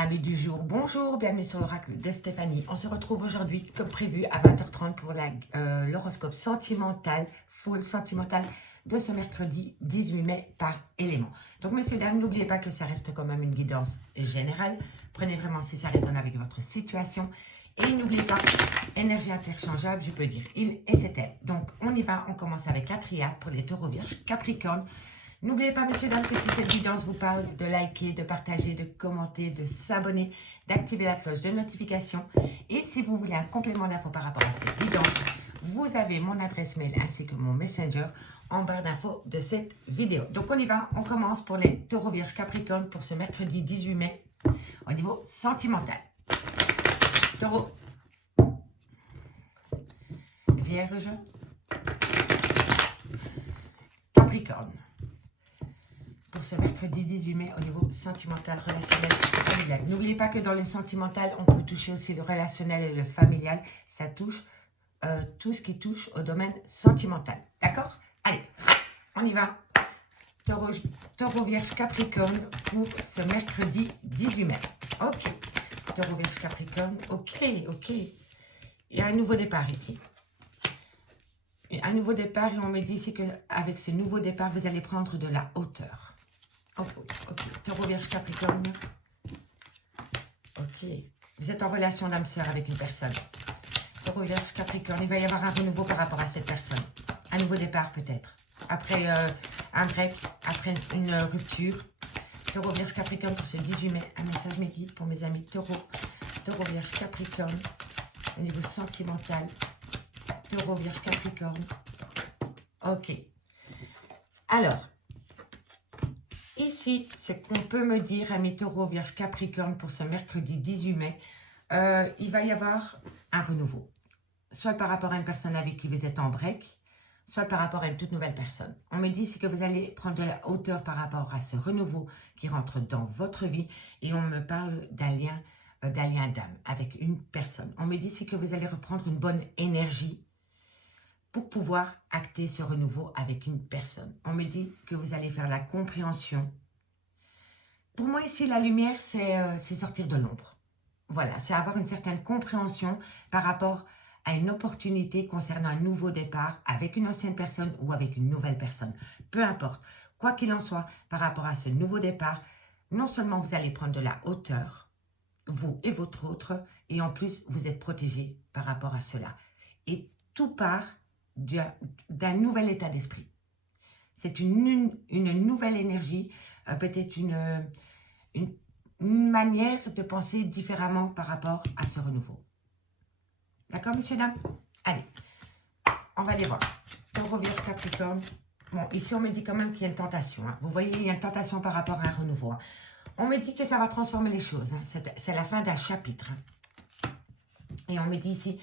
Amis du jour, bonjour, bienvenue sur l'oracle de Stéphanie. On se retrouve aujourd'hui, comme prévu, à 20h30 pour l'horoscope sentimental, full sentimental, de ce mercredi 18 mai par élément. Donc, messieurs, dames, n'oubliez pas que ça reste quand même une guidance générale. Prenez vraiment si ça résonne avec votre situation. Et n'oubliez pas, énergie interchangeable, je peux dire il et c'est elle. Donc, on y va, on commence avec la triade pour les taureaux vierges, capricorne. N'oubliez pas, messieurs, dames, que si cette guidance vous parle, de liker, de partager, de commenter, de s'abonner, d'activer la cloche de notification. Et si vous voulez un complément d'infos par rapport à cette guidance, vous avez mon adresse mail ainsi que mon messenger en barre d'infos de cette vidéo. Donc, on y va. On commence pour les taureaux vierges capricorne pour ce mercredi 18 mai au niveau sentimental. Taureau, vierge, capricorne. Pour ce mercredi 18 mai au niveau sentimental, relationnel, familial. N'oubliez pas que dans le sentimental, on peut toucher aussi le relationnel et le familial. Ça touche tout ce qui touche au domaine sentimental. D'accord? Allez, on y va. Taureau vierge capricorne pour ce mercredi 18 mai. Ok. Taureau vierge capricorne. Ok. Il y a un nouveau départ ici. Un nouveau départ et on me dit ici qu'avec ce nouveau départ, vous allez prendre de la hauteur. Ok. Taureau vierge capricorne. Ok. Vous êtes en relation d'âme-sœur avec une personne. Taureau vierge capricorne. Il va y avoir un renouveau par rapport à cette personne. Un nouveau départ peut-être. Après un break, après une rupture. Taureau vierge capricorne pour ce 18 mai. Un message médit pour mes amis taureau. Taureau vierge capricorne. Au niveau sentimental. Taureau vierge capricorne. Ok. Alors. Ici, ce qu'on peut me dire, amis taureau, vierge, capricorne, pour ce mercredi 18 mai, il va y avoir un renouveau. Soit par rapport à une personne avec qui vous êtes en break, soit par rapport à une toute nouvelle personne. On me dit ici que vous allez prendre de la hauteur par rapport à ce renouveau qui rentre dans votre vie. Et on me parle d'un lien d'âme avec une personne. On me dit ici que vous allez reprendre une bonne énergie pour pouvoir acter ce renouveau avec une personne. On me dit que vous allez faire la compréhension. Pour moi, ici, la lumière, c'est sortir de l'ombre. Voilà, c'est avoir une certaine compréhension par rapport à une opportunité concernant un nouveau départ avec une ancienne personne ou avec une nouvelle personne. Peu importe. Quoi qu'il en soit, par rapport à ce nouveau départ, non seulement vous allez prendre de la hauteur, vous et votre autre, et en plus, vous êtes protégé par rapport à cela. Et tout part d'un nouvel état d'esprit. C'est une nouvelle énergie, peut-être une manière de penser différemment par rapport à ce renouveau. D'accord, messieurs, dames? Allez, on va aller voir. Taureau vierge capricorne. Bon, ici, on me dit quand même qu'il y a une tentation. Hein. Vous voyez, il y a une tentation par rapport à un renouveau. Hein. On me dit que ça va transformer les choses. Hein. C'est la fin d'un chapitre. Hein. Et on me dit ici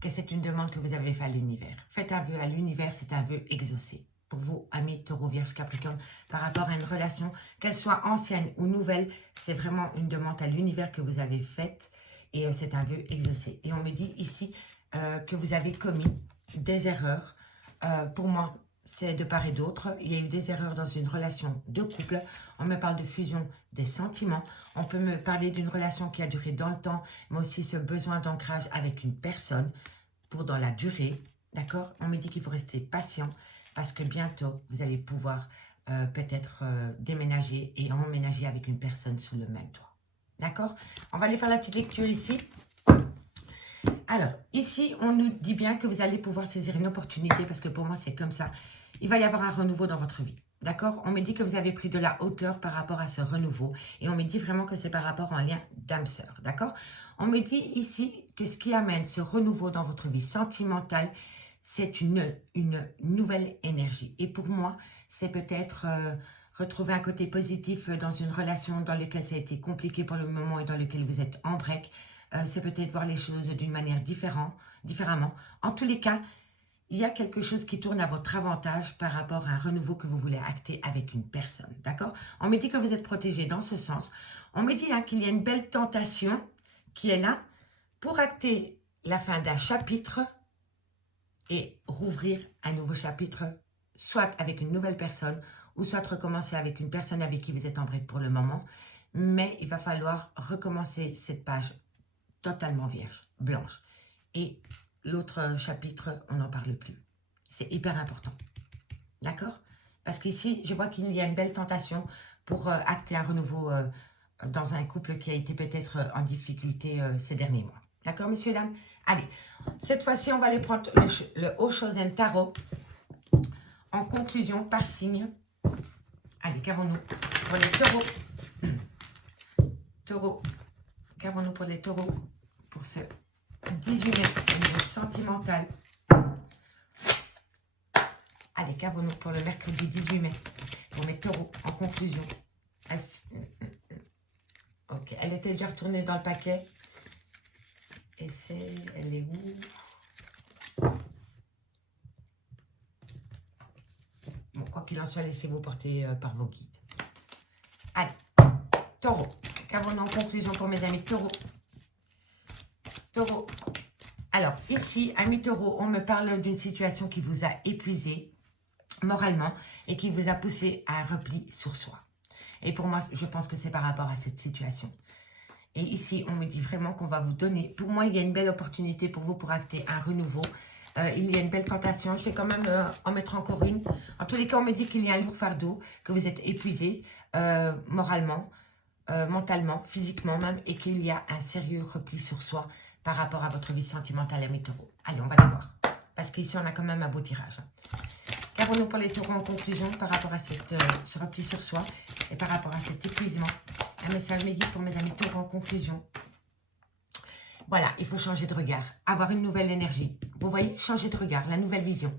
que c'est une demande que vous avez faite à l'univers. Faites un vœu à l'univers, c'est un vœu exaucé. Pour vous, amis taureau, vierge, capricorne, par rapport à une relation, qu'elle soit ancienne ou nouvelle, c'est vraiment une demande à l'univers que vous avez faite et c'est un vœu exaucé. Et on me dit ici que vous avez commis des erreurs. Pour moi, c'est de part et d'autre. Il y a eu des erreurs dans une relation de couple. On me parle de fusion des sentiments. On peut me parler d'une relation qui a duré dans le temps, mais aussi ce besoin d'ancrage avec une personne pour dans la durée. D'accord? On me dit qu'il faut rester patient parce que bientôt, vous allez pouvoir peut-être déménager et emménager avec une personne sous le même toit. D'accord? On va aller faire la petite lecture ici. Alors, ici, on nous dit bien que vous allez pouvoir saisir une opportunité parce que pour moi, c'est comme ça. Il va y avoir un renouveau dans votre vie. D'accord? On me dit que vous avez pris de la hauteur par rapport à ce renouveau. Et on me dit vraiment que c'est par rapport à un lien d'âme-sœur. D'accord? On me dit ici que ce qui amène ce renouveau dans votre vie sentimentale, c'est une nouvelle énergie. Et pour moi, c'est peut-être retrouver un côté positif dans une relation dans laquelle ça a été compliqué pour le moment et dans laquelle vous êtes en break. C'est peut-être voir les choses d'une manière différemment. En tous les cas, il y a quelque chose qui tourne à votre avantage par rapport à un renouveau que vous voulez acter avec une personne. D'accord? On me dit que vous êtes protégé dans ce sens. On me dit qu'il y a une belle tentation qui est là pour acter la fin d'un chapitre et rouvrir un nouveau chapitre, soit avec une nouvelle personne, ou soit recommencer avec une personne avec qui vous êtes en break pour le moment. mais il va falloir recommencer cette page totalement vierge, blanche. Et l'autre chapitre, on n'en parle plus. C'est hyper important. D'accord? Parce qu'ici, je vois qu'il y a une belle tentation pour acter un renouveau dans un couple qui a été peut-être en difficulté ces derniers mois. D'accord, messieurs, dames? Allez, cette fois-ci, on va aller prendre le Oshozen Tarot en conclusion par signe. Allez, qu'avons-nous pour les taureaux? Taureaux, qu'avons-nous pour les taureaux pour ce 18 mai au niveau sentimental? Allez, qu'avons-nous pour le mercredi 18 mai pour mes taureaux en conclusion? Ok, elle était déjà retournée dans le paquet. Et elle est où? Bon, quoi qu'il en soit, laissez-vous porter par vos guides. Allez, taureau. Qu'avons-nous en conclusion pour mes amis taureaux? Taureau. Alors, ici, amis taureaux, on me parle d'une situation qui vous a épuisé moralement et qui vous a poussé à un repli sur soi. Et pour moi, je pense que c'est par rapport à cette situation. Et ici, on me dit vraiment qu'on va vous donner... Pour moi, il y a une belle opportunité pour vous pour acter un renouveau. Il y a une belle tentation. Je vais quand même en mettre encore une. En tous les cas, on me dit qu'il y a un lourd fardeau, que vous êtes épuisé moralement, mentalement, physiquement même, et qu'il y a un sérieux repli sur soi par rapport à votre vie sentimentale, amis taureaux. Allez, on va les voir. Parce qu'ici, on a quand même un beau tirage. Qu'avons-nous pour les taureaux en conclusion par rapport à ce repli sur soi et par rapport à cet épuisement? Un message médical pour mes amis taureaux en conclusion. Voilà, il faut changer de regard, avoir une nouvelle énergie. Vous voyez, changer de regard, la nouvelle vision.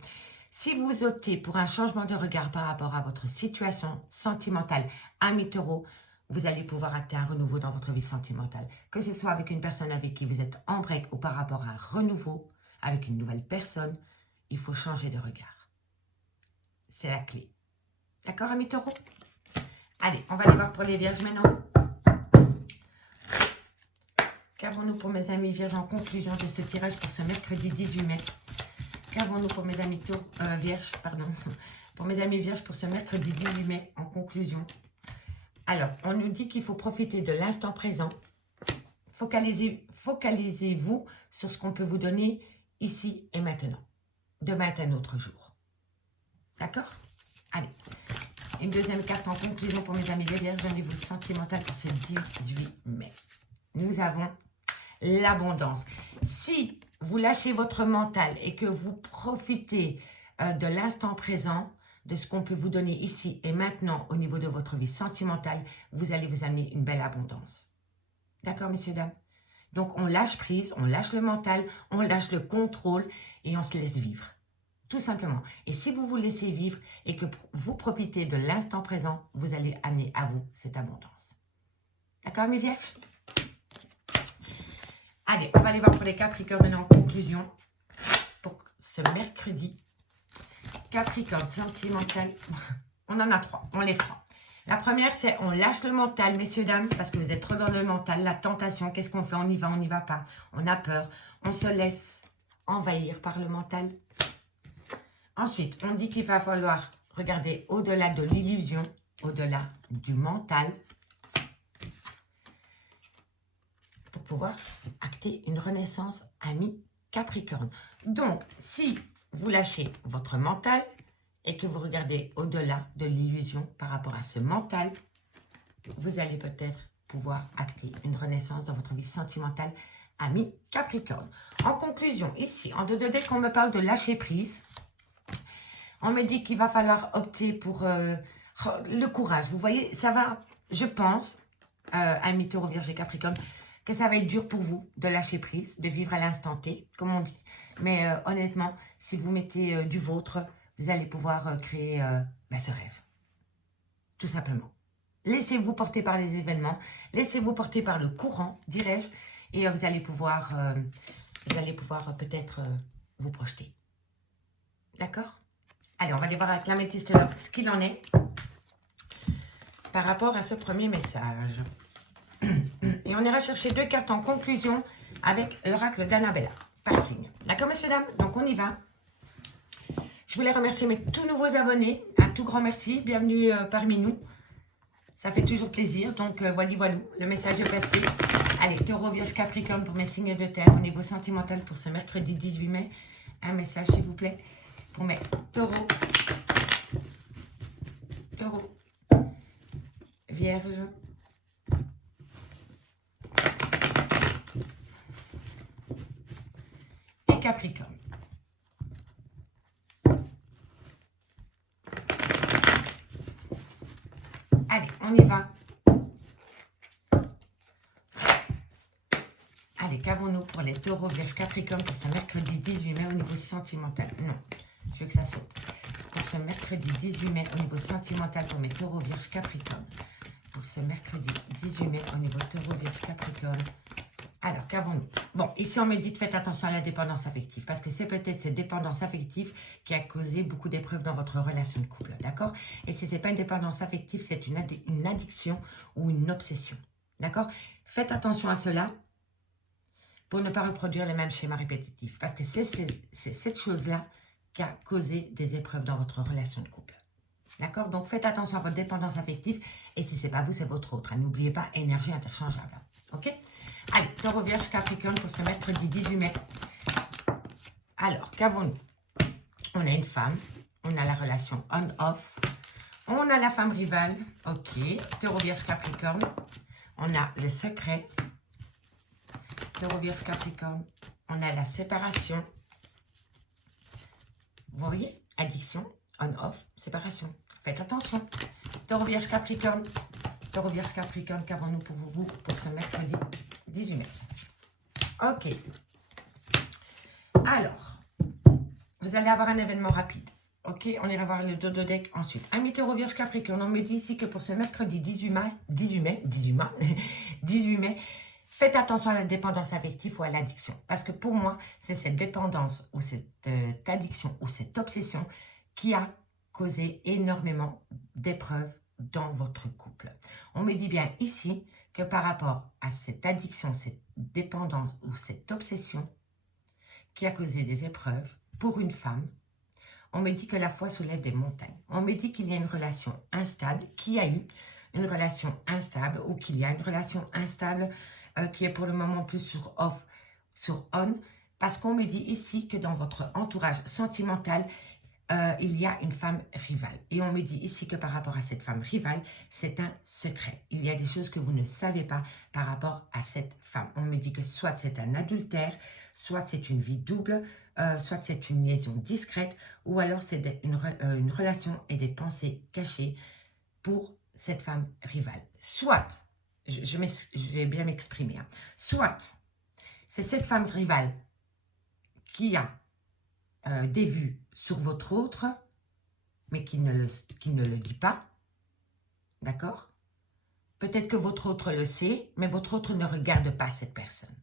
Si vous optez pour un changement de regard par rapport à votre situation sentimentale, amis taureaux, vous allez pouvoir acter un renouveau dans votre vie sentimentale. Que ce soit avec une personne avec qui vous êtes en break ou par rapport à un renouveau avec une nouvelle personne, il faut changer de regard. C'est la clé. D'accord, amis taureaux? Allez, on va aller voir pour les vierges maintenant. Qu'avons-nous pour mes amis vierges en conclusion de ce tirage pour ce mercredi 18 mai? Qu'avons-nous pour mes amis vierges, pardon, pour mes amis vierges pour ce mercredi 18 mai en conclusion? Alors, on nous dit qu'il faut profiter de l'instant présent. Focalisez-vous sur ce qu'on peut vous donner ici et maintenant. Demain est un autre jour. D'accord? Allez. Une deuxième carte en conclusion pour mes amis les vierges au niveau sentimental pour ce 18 mai. Nous avons l'abondance. Si vous lâchez votre mental et que vous profitez de l'instant présent, de ce qu'on peut vous donner ici et maintenant au niveau de votre vie sentimentale, vous allez vous amener une belle abondance. D'accord, messieurs, dames? Donc, on lâche prise, on lâche le mental, on lâche le contrôle et on se laisse vivre. Tout simplement. Et si vous vous laissez vivre et que vous profitez de l'instant présent, vous allez amener à vous cette abondance. D'accord, mes vierges? Allez, on va aller voir pour les Capricornes maintenant en conclusion. Pour ce mercredi. Capricorne sentimental. On en a trois, on les fera. La première, c'est on lâche le mental, messieurs, dames, parce que vous êtes trop dans le mental. La tentation, qu'est-ce qu'on fait? On y va, on n'y va pas. On a peur. On se laisse envahir par le mental. Ensuite, on dit qu'il va falloir regarder au-delà de l'illusion, au-delà du mental, pour pouvoir acter une renaissance, amis Capricorne. Donc, si vous lâchez votre mental et que vous regardez au-delà de l'illusion par rapport à ce mental, vous allez peut-être pouvoir acter une renaissance dans votre vie sentimentale, amis Capricorne. En conclusion, ici, en 2 dès qu'on me parle de lâcher prise, on me dit qu'il va falloir opter pour le courage. Vous voyez, ça va, je pense, amis Taureau, Vierge et Capricorne, que ça va être dur pour vous de lâcher prise, de vivre à l'instant T, comme on dit. Mais honnêtement, si vous mettez du vôtre, vous allez pouvoir créer ce rêve. Tout simplement. Laissez-vous porter par les événements, laissez-vous porter par le courant, dirais-je, et vous allez pouvoir peut-être vous projeter. D'accord? Allez, on va aller voir avec l'améthyste là ce qu'il en est par rapport à ce premier message. Et on ira chercher 2 cartes en conclusion avec l'oracle d'Annabella, par signe. D'accord, messieurs, dames? Donc, on y va. Je voulais remercier mes tout nouveaux abonnés. Un tout grand merci. Bienvenue parmi nous. Ça fait toujours plaisir. Donc, voilà, le message est passé. Allez, Taureau, Vierge, Capricorne pour mes signes de terre au niveau sentimental pour ce mercredi 18 mai. Un message, s'il vous plaît, pour mes taureaux. Taureau, Vierge, et Capricorne. Allez, on y va. Allez, qu'avons-nous pour les taureaux, Vierge, Capricorne pour ce mercredi 18 mai au niveau sentimental? Non, je veux que ça saute. Pour ce mercredi 18 mai au niveau sentimental pour mes taureaux, Vierge, Capricorne. Pour ce mercredi 18 mai au niveau taureau, Vierge, Capricorne. Alors, qu'avons-nous? Bon, ici, on me dit de faites attention à la dépendance affective. Parce que c'est peut-être cette dépendance affective qui a causé beaucoup d'épreuves dans votre relation de couple. D'accord? Et si ce n'est pas une dépendance affective, c'est une addiction ou une obsession. D'accord? Faites attention à cela pour ne pas reproduire les mêmes schémas répétitifs. Parce que c'est cette chose-là qui a causé des épreuves dans votre relation de couple. D'accord? Donc, faites attention à votre dépendance affective. Et si ce n'est pas vous, c'est votre autre. N'oubliez pas, énergie interchangeable. OK? Allez, Taureau, Vierge, Capricorne pour ce mercredi 18 mai. Alors, qu'avons-nous? On a une femme. On a la relation on-off. On a la femme rivale. OK. Taureau, Vierge, Capricorne. On a le secret. Taureau, Vierge, Capricorne. On a la séparation. Vous voyez? Addiction, on-off, séparation. Faites attention. Taureau, Vierge, Capricorne. Taureau, Vierge, Capricorne, qu'avons-nous pour vous pour ce mercredi 18 mai? Ok. Alors, vous allez avoir un événement rapide. Ok, on ira voir le dodo deck ensuite. Amis Taureau, Vierge, Capricorne, on me dit ici que pour ce mercredi 18 mai, faites attention à la dépendance affective ou à l'addiction. Parce que pour moi, c'est cette dépendance ou cette addiction ou cette obsession qui a causé énormément d'épreuves dans votre couple. On me dit bien ici que par rapport à cette addiction, cette dépendance ou cette obsession qui a causé des épreuves pour une femme, on me dit que la foi soulève des montagnes. On me dit qu'il y a une relation instable, qui a eu une relation instable ou qu'il y a une relation instable qui est pour le moment plus sur off, sur on, parce qu'on me dit ici que dans votre entourage sentimental, il y a une femme rivale. Et on me dit ici que par rapport à cette femme rivale, c'est un secret. Il y a des choses que vous ne savez pas par rapport à cette femme. On me dit que soit c'est un adultère, soit c'est une vie double, soit c'est une liaison discrète, ou alors c'est une relation et des pensées cachées pour cette femme rivale. Soit, je vais bien m'exprimer, hein, soit c'est cette femme rivale qui a des vues sur votre autre, mais qui ne le dit pas, d'accord? Peut-être que votre autre le sait, mais votre autre ne regarde pas cette personne.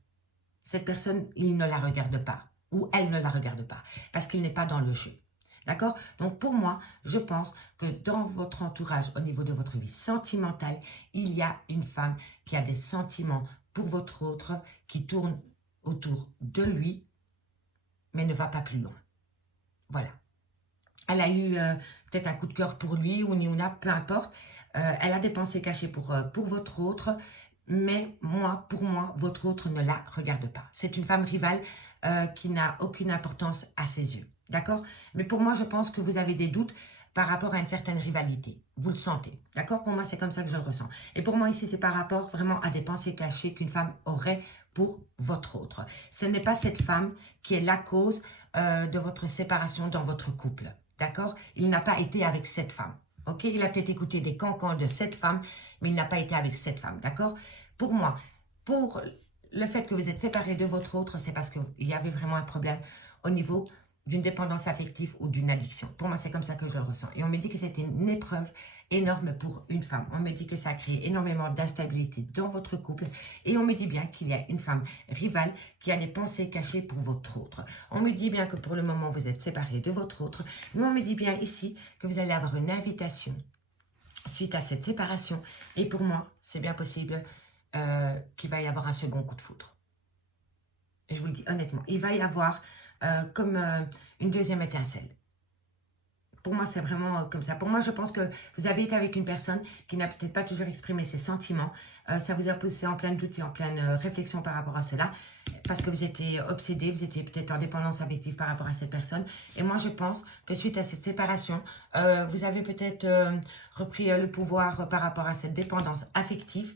Cette personne, il ne la regarde pas, ou elle ne la regarde pas, parce qu'il n'est pas dans le jeu. D'accord? Donc pour moi, je pense que dans votre entourage, au niveau de votre vie sentimentale, il y a une femme qui a des sentiments pour votre autre, qui tourne autour de lui, mais ne va pas plus loin. Voilà. Elle a eu peut-être un coup de cœur pour lui ou Niuna, peu importe. Elle a des pensées cachées pour votre autre, mais pour moi, votre autre ne la regarde pas. C'est une femme rivale qui n'a aucune importance à ses yeux. D'accord? Mais pour moi, je pense que vous avez des doutes par rapport à une certaine rivalité. Vous le sentez. D'accord? Pour moi, c'est comme ça que je le ressens. Et pour moi, ici, c'est par rapport vraiment à des pensées cachées qu'une femme aurait pour votre autre. Ce n'est pas cette femme qui est la cause de votre séparation dans votre couple. D'accord? Il n'a pas été avec cette femme. Ok? Il a peut-être écouté des cancans de cette femme, mais il n'a pas été avec cette femme. D'accord? Pour moi, pour le fait que vous êtes séparés de votre autre, c'est parce qu'il y avait vraiment un problème au niveau d'une dépendance affective ou d'une addiction. Pour moi, c'est comme ça que je le ressens. Et on me dit que c'était une épreuve énorme pour une femme. On me dit que ça a créé énormément d'instabilité dans votre couple. Et on me dit bien qu'il y a une femme rivale qui a des pensées cachées pour votre autre. On me dit bien que pour le moment, vous êtes séparés de votre autre. Mais on me dit bien ici que vous allez avoir une invitation suite à cette séparation. Et pour moi, c'est bien possible qu'il va y avoir un second coup de foudre. Et je vous le dis honnêtement, il va y avoir comme une deuxième étincelle. Pour moi, c'est vraiment comme ça. Pour moi, je pense que vous avez été avec une personne qui n'a peut-être pas toujours exprimé ses sentiments. Ça vous a poussé en plein doute et en pleine réflexion par rapport à cela. Parce que vous étiez obsédé, vous étiez peut-être en dépendance affective par rapport à cette personne. Et moi, je pense que suite à cette séparation, vous avez peut-être repris le pouvoir par rapport à cette dépendance affective.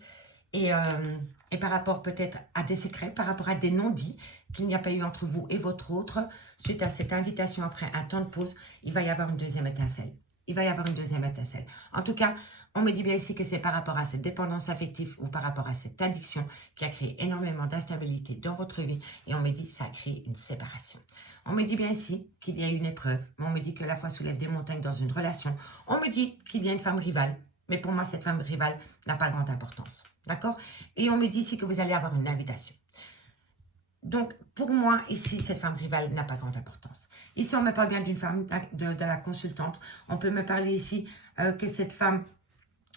Et par rapport peut-être à des secrets, par rapport à des non-dits qu'il n'y a pas eu entre vous et votre autre, suite à cette invitation après un temps de pause, il va y avoir une deuxième étincelle. Il va y avoir une deuxième étincelle. En tout cas, on me dit bien ici que c'est par rapport à cette dépendance affective ou par rapport à cette addiction qui a créé énormément d'instabilité dans votre vie. Et on me dit que ça a créé une séparation. On me dit bien ici qu'il y a une épreuve, mais on me dit que la foi soulève des montagnes dans une relation. On me dit qu'il y a une femme rivale, mais pour moi, cette femme rivale n'a pas grande importance. D'accord? Et on me dit ici que vous allez avoir une invitation. Donc, pour moi, ici, cette femme rivale n'a pas grande importance. Ici, on me parle bien d'une femme, de la consultante. On peut me parler ici que cette femme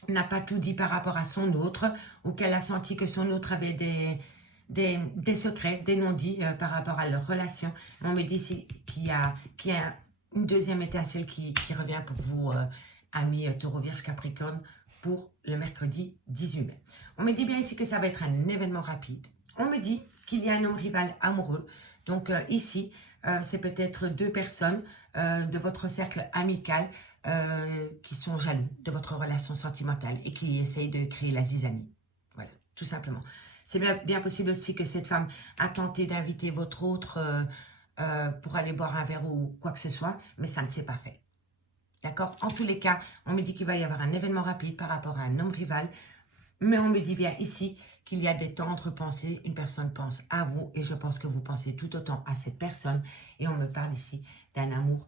n'a pas tout dit par rapport à son autre, ou qu'elle a senti que son autre avait des secrets, des non-dits par rapport à leur relation. On me dit ici qu'il y a une deuxième étincelle qui revient pour vous, amis Taureau, Vierge, Capricorne, pour le mercredi 18 mai. On me dit bien ici que ça va être un événement rapide. On me dit qu'il y a un homme rival amoureux. Donc ici, c'est peut-être deux personnes de votre cercle amical qui sont jaloux de votre relation sentimentale et qui essayent de créer la zizanie. Voilà, tout simplement. C'est bien possible aussi que cette femme a tenté d'inviter votre autre pour aller boire un verre ou quoi que ce soit, mais ça ne s'est pas fait. D'accord? En tous les cas, on me dit qu'il va y avoir un événement rapide par rapport à un homme rival, mais on me dit bien ici qu'il y a des tendres pensées. Une personne pense à vous et je pense que vous pensez tout autant à cette personne. Et on me parle ici d'un amour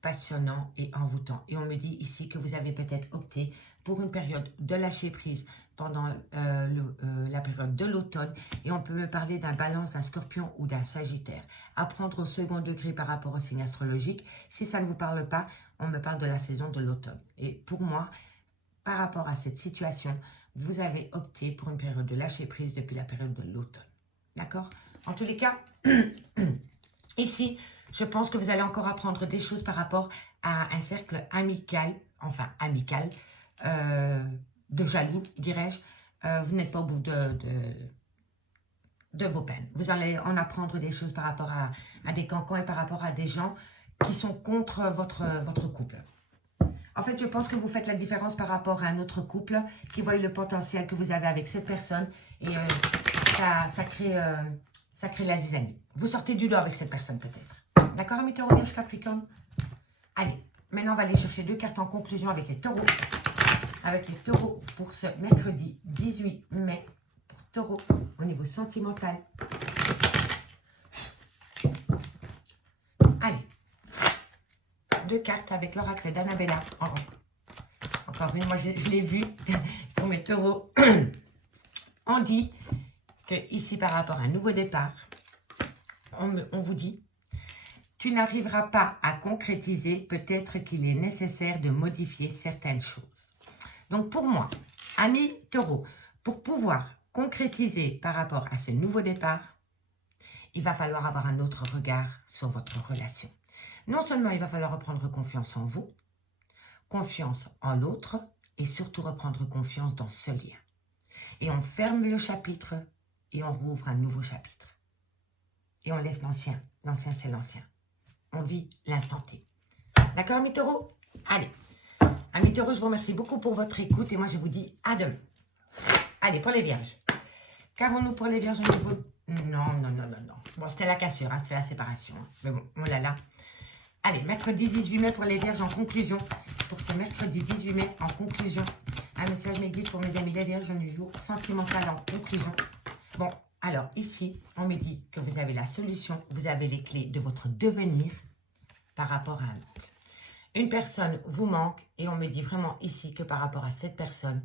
passionnant et envoûtant. Et on me dit ici que vous avez peut-être opté pour une période de lâcher prise pendant la période de l'automne. Et on peut me parler d'un balance, d'un scorpion ou d'un sagittaire. À prendre au second degré par rapport au signe astrologique. Si ça ne vous parle pas, on me parle de la saison de l'automne. Et pour moi, par rapport à cette situation, vous avez opté pour une période de lâcher prise depuis la période de l'automne. D'accord? En tous les cas, ici, je pense que vous allez encore apprendre des choses par rapport à un cercle amical, enfin amical, de jaloux, dirais-je. Vous n'êtes pas au bout de vos peines. Vous allez en apprendre des choses par rapport à des cancans et par rapport à des gens qui sont contre votre couple. En fait, je pense que vous faites la différence par rapport à un autre couple qui voit le potentiel que vous avez avec cette personne et ça crée la zizanie. Vous sortez du lot avec cette personne peut-être. D'accord, amis Taureau, Vierge, Capricorne? Allez, maintenant on va aller chercher deux cartes en conclusion avec les taureaux. Avec les taureaux pour ce mercredi 18 mai. Pour taureau au niveau sentimental. Allez. Deux cartes avec l'oracle d'Annabella. Encore une, moi je l'ai vu pour mes taureaux. On dit que ici par rapport à un nouveau départ, on vous dit, tu n'arriveras pas à concrétiser, peut-être qu'il est nécessaire de modifier certaines choses. Donc pour moi, amis taureaux, pour pouvoir concrétiser par rapport à ce nouveau départ, il va falloir avoir un autre regard sur votre relation. Non seulement il va falloir reprendre confiance en vous, confiance en l'autre et surtout reprendre confiance dans ce lien. Et on ferme le chapitre et on rouvre un nouveau chapitre. Et on laisse l'ancien. L'ancien, c'est l'ancien. On vit l'instant T. D'accord, amis taureaux? Allez. Amis taureaux, je vous remercie beaucoup pour votre écoute et moi je vous dis à demain. Allez, pour les vierges. Qu'avons-nous pour les vierges au niveau... Non. Bon, c'était la cassure, hein, c'était la séparation. Hein. Mais bon, oh là là. Allez, mercredi 18 mai pour les vierges en conclusion. Pour ce mercredi 18 mai en conclusion. Un message mes guides pour mes amis les vierges au niveau sentimental en conclusion. Bon, alors ici, on me dit que vous avez la solution. Vous avez les clés de votre devenir par rapport à un manque. Une personne vous manque et on me dit vraiment ici que par rapport à cette personne,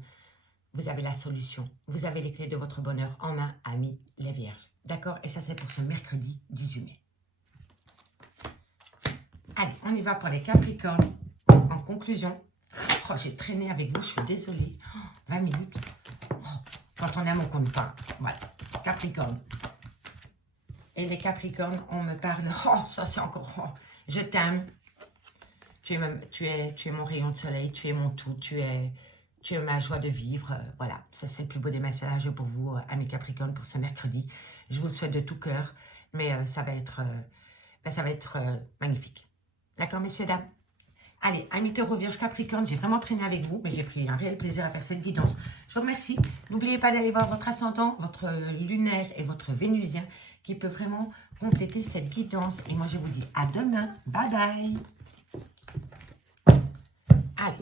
vous avez la solution. Vous avez les clés de votre bonheur en main, amis les vierges. D'accord? Et ça, c'est pour ce mercredi 18 mai. Allez, on y va pour les capricornes. En conclusion, oh, j'ai traîné avec vous, je suis désolée. 20 minutes. Oh, quand on aime, on compte pas. Voilà, Capricorne. Et les capricornes, on me parle. Oh, ça c'est encore... Oh, je t'aime. tu es mon rayon de soleil, tu es mon tout, tu es ma joie de vivre. Voilà, ça c'est le plus beau des messages pour vous, amis Capricorne, pour ce mercredi. Je vous le souhaite de tout cœur, mais ça va être, magnifique. D'accord, messieurs, dames? Allez, amis Taureau, Vierge, Capricorne, j'ai vraiment traîné avec vous, mais j'ai pris un réel plaisir à faire cette guidance. Je vous remercie. N'oubliez pas d'aller voir votre ascendant, votre lunaire et votre vénusien qui peut vraiment compléter cette guidance. Et moi, je vous dis à demain. Bye bye. Allez.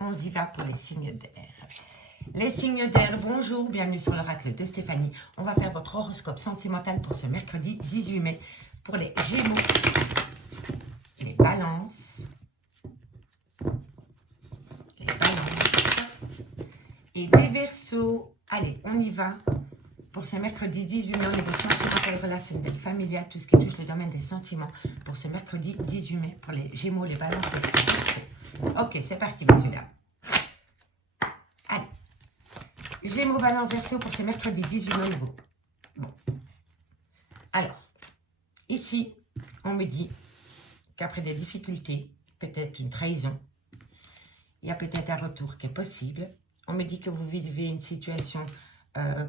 On y va pour les signes d'air. Les signes d'air, bonjour, bienvenue sur l'oracle de Stéphanie. On va faire votre horoscope sentimental pour ce mercredi 18 mai. Pour les Gémeaux, les Balances, et les Verseaux. Allez, on y va pour ce mercredi 18 mai au niveau sentimental, relationnel, familial, tout ce qui touche le domaine des sentiments. Pour ce mercredi 18 mai pour les Gémeaux, les Balances et les Verseaux. Ok, c'est parti, messieurs, dames. Allez. Gémeaux, Balance, Verseau pour ce mercredi 18 mai au niveau. Bon. Alors, ici, on me dit qu'après des difficultés, peut-être une trahison, il y a peut-être un retour qui est possible. On me dit que vous vivez une situation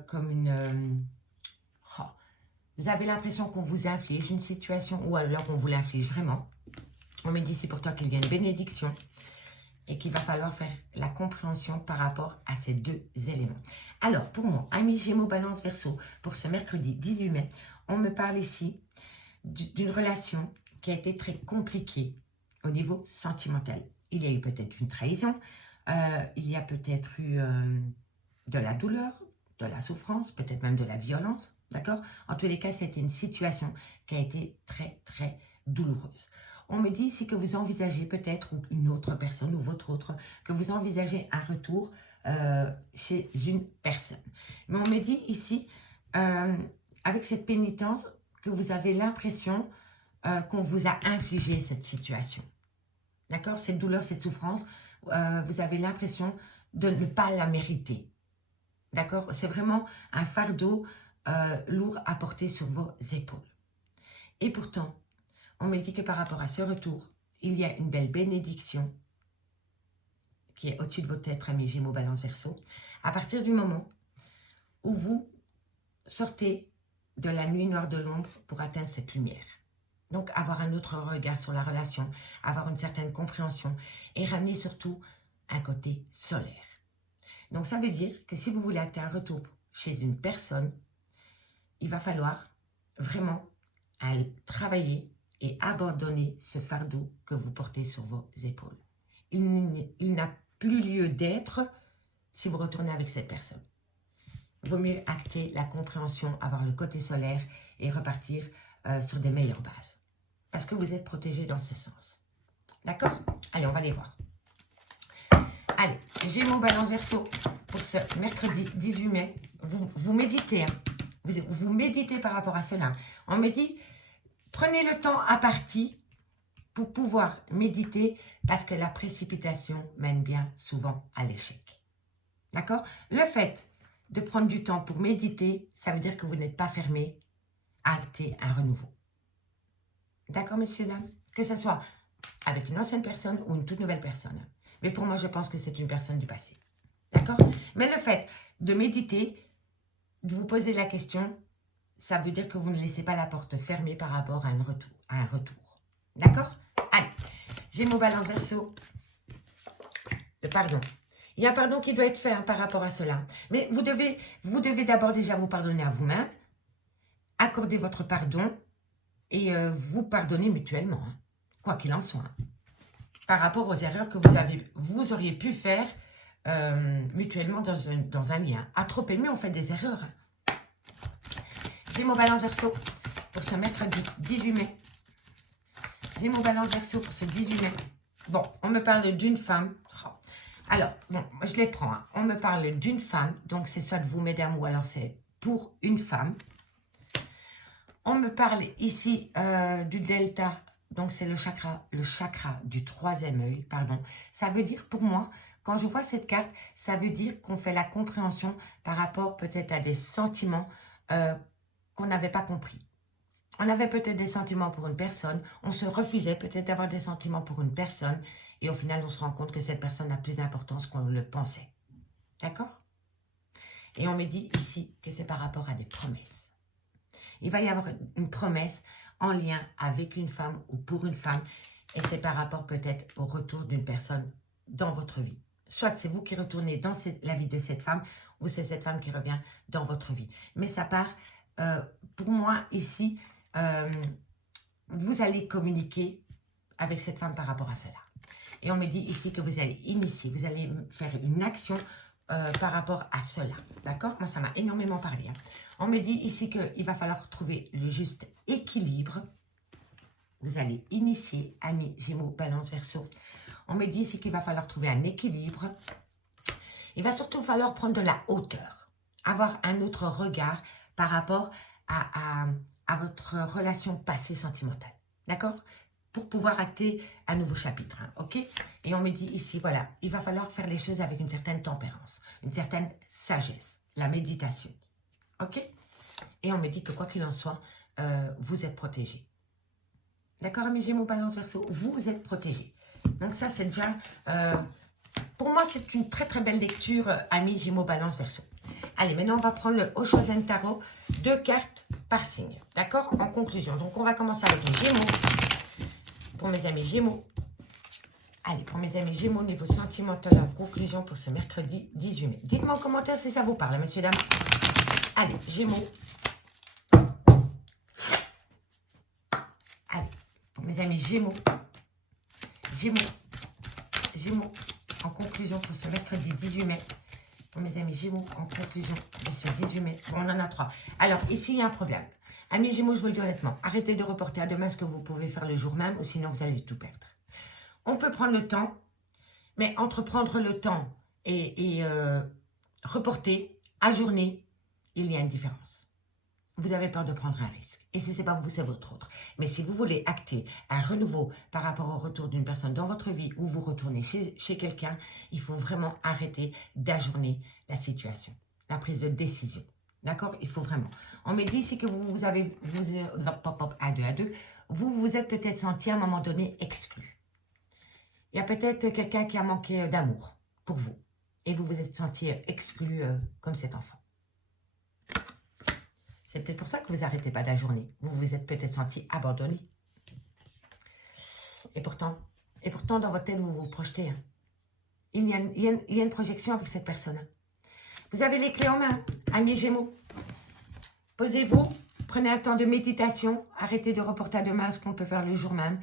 comme une... vous avez l'impression qu'on vous inflige une situation, ou alors on vous l'inflige vraiment. On me dit ici pourtant qu'il y a une bénédiction et qu'il va falloir faire la compréhension par rapport à ces deux éléments. Alors, pour moi, amis Gémeaux, Balance, Verseau, pour ce mercredi 18 mai, on me parle ici d'une relation qui a été très compliquée au niveau sentimental. Il y a eu peut-être une trahison, il y a peut-être eu de la douleur, de la souffrance, peut-être même de la violence, d'accord? En tous les cas, c'était une situation qui a été très, très douloureuse. On me dit ici que vous envisagez peut-être, ou une autre personne, ou votre autre, que vous envisagez un retour chez une personne. Mais on me dit ici, avec cette pénitence, que vous avez l'impression qu'on vous a infligé cette situation. D'accord? Cette douleur, cette souffrance, vous avez l'impression de ne pas la mériter. D'accord? C'est vraiment un fardeau lourd à porter sur vos épaules. Et pourtant, on me dit que par rapport à ce retour, il y a une belle bénédiction qui est au-dessus de votre tête, amis Gémeaux, Balance, Verseau. À partir du moment où vous sortez de la nuit noire de l'ombre pour atteindre cette lumière. Donc, avoir un autre regard sur la relation, avoir une certaine compréhension et ramener surtout un côté solaire. Donc, ça veut dire que si vous voulez acter un retour chez une personne, il va falloir vraiment travailler et abandonner ce fardeau que vous portez sur vos épaules. Il n'a plus lieu d'être si vous retournez avec cette personne. Il vaut mieux acter la compréhension, avoir le côté solaire et repartir sur des meilleures bases. Parce que vous êtes protégé dans ce sens. D'accord? Allez, on va les voir. Allez, Gémeaux, Balance, Verseau, pour ce mercredi 18 mai, vous méditez. Hein? Vous méditez par rapport à cela. On me dit, prenez le temps à partir pour pouvoir méditer parce que la précipitation mène bien souvent à l'échec. D'accord? Le fait de prendre du temps pour méditer, ça veut dire que vous n'êtes pas fermé à acter un renouveau. D'accord, messieurs, dames? Que ce soit avec une ancienne personne ou une toute nouvelle personne. Mais pour moi, je pense que c'est une personne du passé. D'accord? Mais le fait de méditer, de vous poser la question, ça veut dire que vous ne laissez pas la porte fermée par rapport à un retour. D'accord? Allez, Gémeaux, Balance, Verseau. Le pardon. Il y a un pardon qui doit être fait par rapport à cela. Mais vous devez d'abord déjà vous pardonner à vous-même, accorder votre pardon et vous pardonner mutuellement, hein, quoi qu'il en soit. Hein, par rapport aux erreurs que vous auriez pu faire mutuellement dans un lien. À trop aimer, on fait des erreurs. Hein. Gémeaux, Balance, Verseau pour ce mercredi 18 mai. Gémeaux, Balance, Verseau pour ce 18 mai. Bon, on me parle d'une femme. Alors, bon, je les prends. Hein. On me parle d'une femme, donc c'est soit de vous, mesdames, ou alors c'est pour une femme. On me parle ici du delta, donc c'est le chakra du troisième œil, pardon. Ça veut dire, pour moi, quand je vois cette carte, ça veut dire qu'on fait la compréhension par rapport peut-être à des sentiments qu'on n'avait pas compris. On avait peut-être des sentiments pour une personne. On se refusait peut-être d'avoir des sentiments pour une personne. Et au final, on se rend compte que cette personne a plus d'importance qu'on le pensait. D'accord? Et on me dit ici que c'est par rapport à des promesses. Il va y avoir une promesse en lien avec une femme ou pour une femme. Et c'est par rapport peut-être au retour d'une personne dans votre vie. Soit c'est vous qui retournez dans la vie de cette femme ou c'est cette femme qui revient dans votre vie. Mais ça part, pour moi ici, vous allez communiquer avec cette femme par rapport à cela. Et on me dit ici que vous allez initier, vous allez faire une action par rapport à cela. D'accord? Moi, ça m'a énormément parlé. Hein. On me dit ici qu'il va falloir trouver le juste équilibre. Vous allez initier, Amis, Gémeaux, Balance, Verseau. On me dit ici qu'il va falloir trouver un équilibre. Il va surtout falloir prendre de la hauteur. Avoir un autre regard par rapport à votre relation passée sentimentale. D'accord? Pour pouvoir acter un nouveau chapitre, hein, ok? Et on me dit ici, voilà, il va falloir faire les choses avec une certaine tempérance, une certaine sagesse, la méditation, ok? Et on me dit que quoi qu'il en soit, vous êtes protégés. D'accord, mes Gémeaux, Balance, Verseau, vous êtes protégés. Donc ça, c'est déjà, pour moi, c'est une très très belle lecture, amis Gémeaux, Balance, Verseau. Allez, maintenant, on va prendre le Oshozen Tarot, 2 cartes par signe, d'accord? En conclusion, donc on va commencer avec les Gémeaux. Pour mes amis Gémeaux. Allez, pour mes amis Gémeaux, niveau sentimental en conclusion pour ce mercredi 18 mai. Dites-moi en commentaire si ça vous parle, messieurs, dames. Allez, Gémeaux. Allez, pour mes amis Gémeaux. Gémeaux. Gémeaux. En conclusion pour ce mercredi 18 mai. Pour mes amis Gémeaux, en conclusion de ce 18 mai. Bon, on en a 3. Alors, ici, il y a un problème. Amis Gémeaux, je vous le dis honnêtement, arrêtez de reporter à demain ce que vous pouvez faire le jour même ou sinon vous allez tout perdre. On peut prendre le temps, mais entre prendre le temps et reporter, ajourner, il y a une différence. Vous avez peur de prendre un risque. Et si ce n'est pas vous, c'est votre autre. Mais si vous voulez acter un renouveau par rapport au retour d'une personne dans votre vie ou vous retournez chez quelqu'un, il faut vraiment arrêter d'ajourner la situation, la prise de décision. D'accord? Il faut vraiment. On me dit ici que vous vous êtes peut-être senti à un moment donné exclu. Il y a peut-être quelqu'un qui a manqué d'amour pour vous. Et vous vous êtes senti exclu comme cet enfant. C'est peut-être pour ça que vous n'arrêtez pas d'ajourner. Vous vous êtes peut-être senti abandonné. Et pourtant, dans votre tête, vous vous projetez. Hein. Il y a une projection avec cette personne. Hein. Vous avez les clés en main, amis Gémeaux. Posez-vous, prenez un temps de méditation, arrêtez de reporter à demain ce qu'on peut faire le jour même.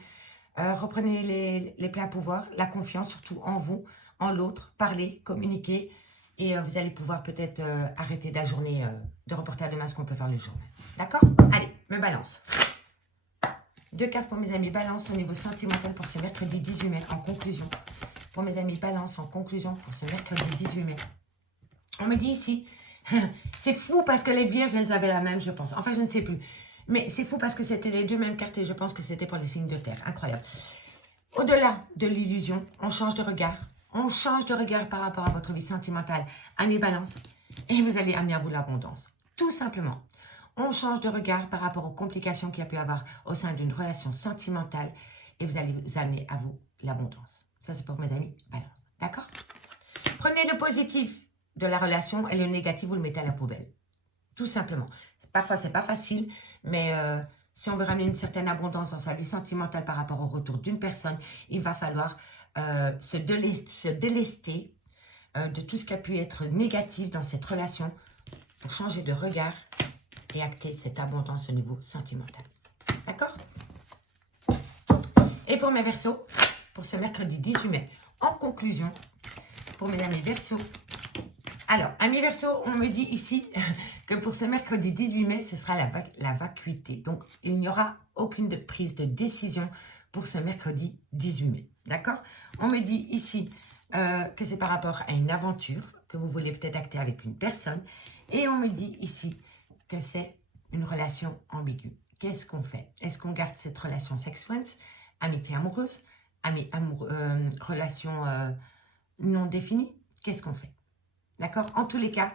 Reprenez les pleins pouvoirs, la confiance surtout en vous, en l'autre, parlez, communiquez. Et vous allez pouvoir peut-être arrêter d'ajourner, de reporter à demain ce qu'on peut faire le jour même. D'accord? Allez, me balance. 2 cartes pour mes amis Balance au niveau sentimental pour ce mercredi 18 mai en conclusion. Pour mes amis Balance en conclusion pour ce mercredi 18 mai. On me dit ici, c'est fou parce que les vierges, elles avaient la même, je pense. Enfin, je ne sais plus. Mais c'est fou parce que c'était les 2 mêmes cartes et je pense que c'était pour les signes de terre. Incroyable. Au-delà de l'illusion, on change de regard. On change de regard par rapport à votre vie sentimentale, amis Balance. Et vous allez amener à vous l'abondance. Tout simplement. On change de regard par rapport aux complications qu'il y a pu avoir au sein d'une relation sentimentale. Et vous allez vous amener à vous l'abondance. Ça, c'est pour mes amis Balance. D'accord? Prenez le positif de la relation et le négatif, vous le mettez à la poubelle. Tout simplement. Parfois, c'est pas facile, mais si on veut ramener une certaine abondance dans sa vie sentimentale par rapport au retour d'une personne, il va falloir se délester de tout ce qui a pu être négatif dans cette relation pour changer de regard et acter cette abondance au niveau sentimental. D'accord? Et pour mes Verseaux, pour ce mercredi 18 mai, en conclusion, pour mes amis Verseaux, alors, amis Verseaux, on me dit ici que pour ce mercredi 18 mai, ce sera la vacuité. Donc, il n'y aura aucune prise de décision pour ce mercredi 18 mai. D'accord? On me dit ici que c'est par rapport à une aventure, que vous voulez peut-être acter avec une personne. Et on me dit ici que c'est une relation ambiguë. Qu'est-ce qu'on fait? Est-ce qu'on garde cette relation sex-friends, amitié amoureuse, relation non définie? Qu'est-ce qu'on fait? D'accord? En tous les cas,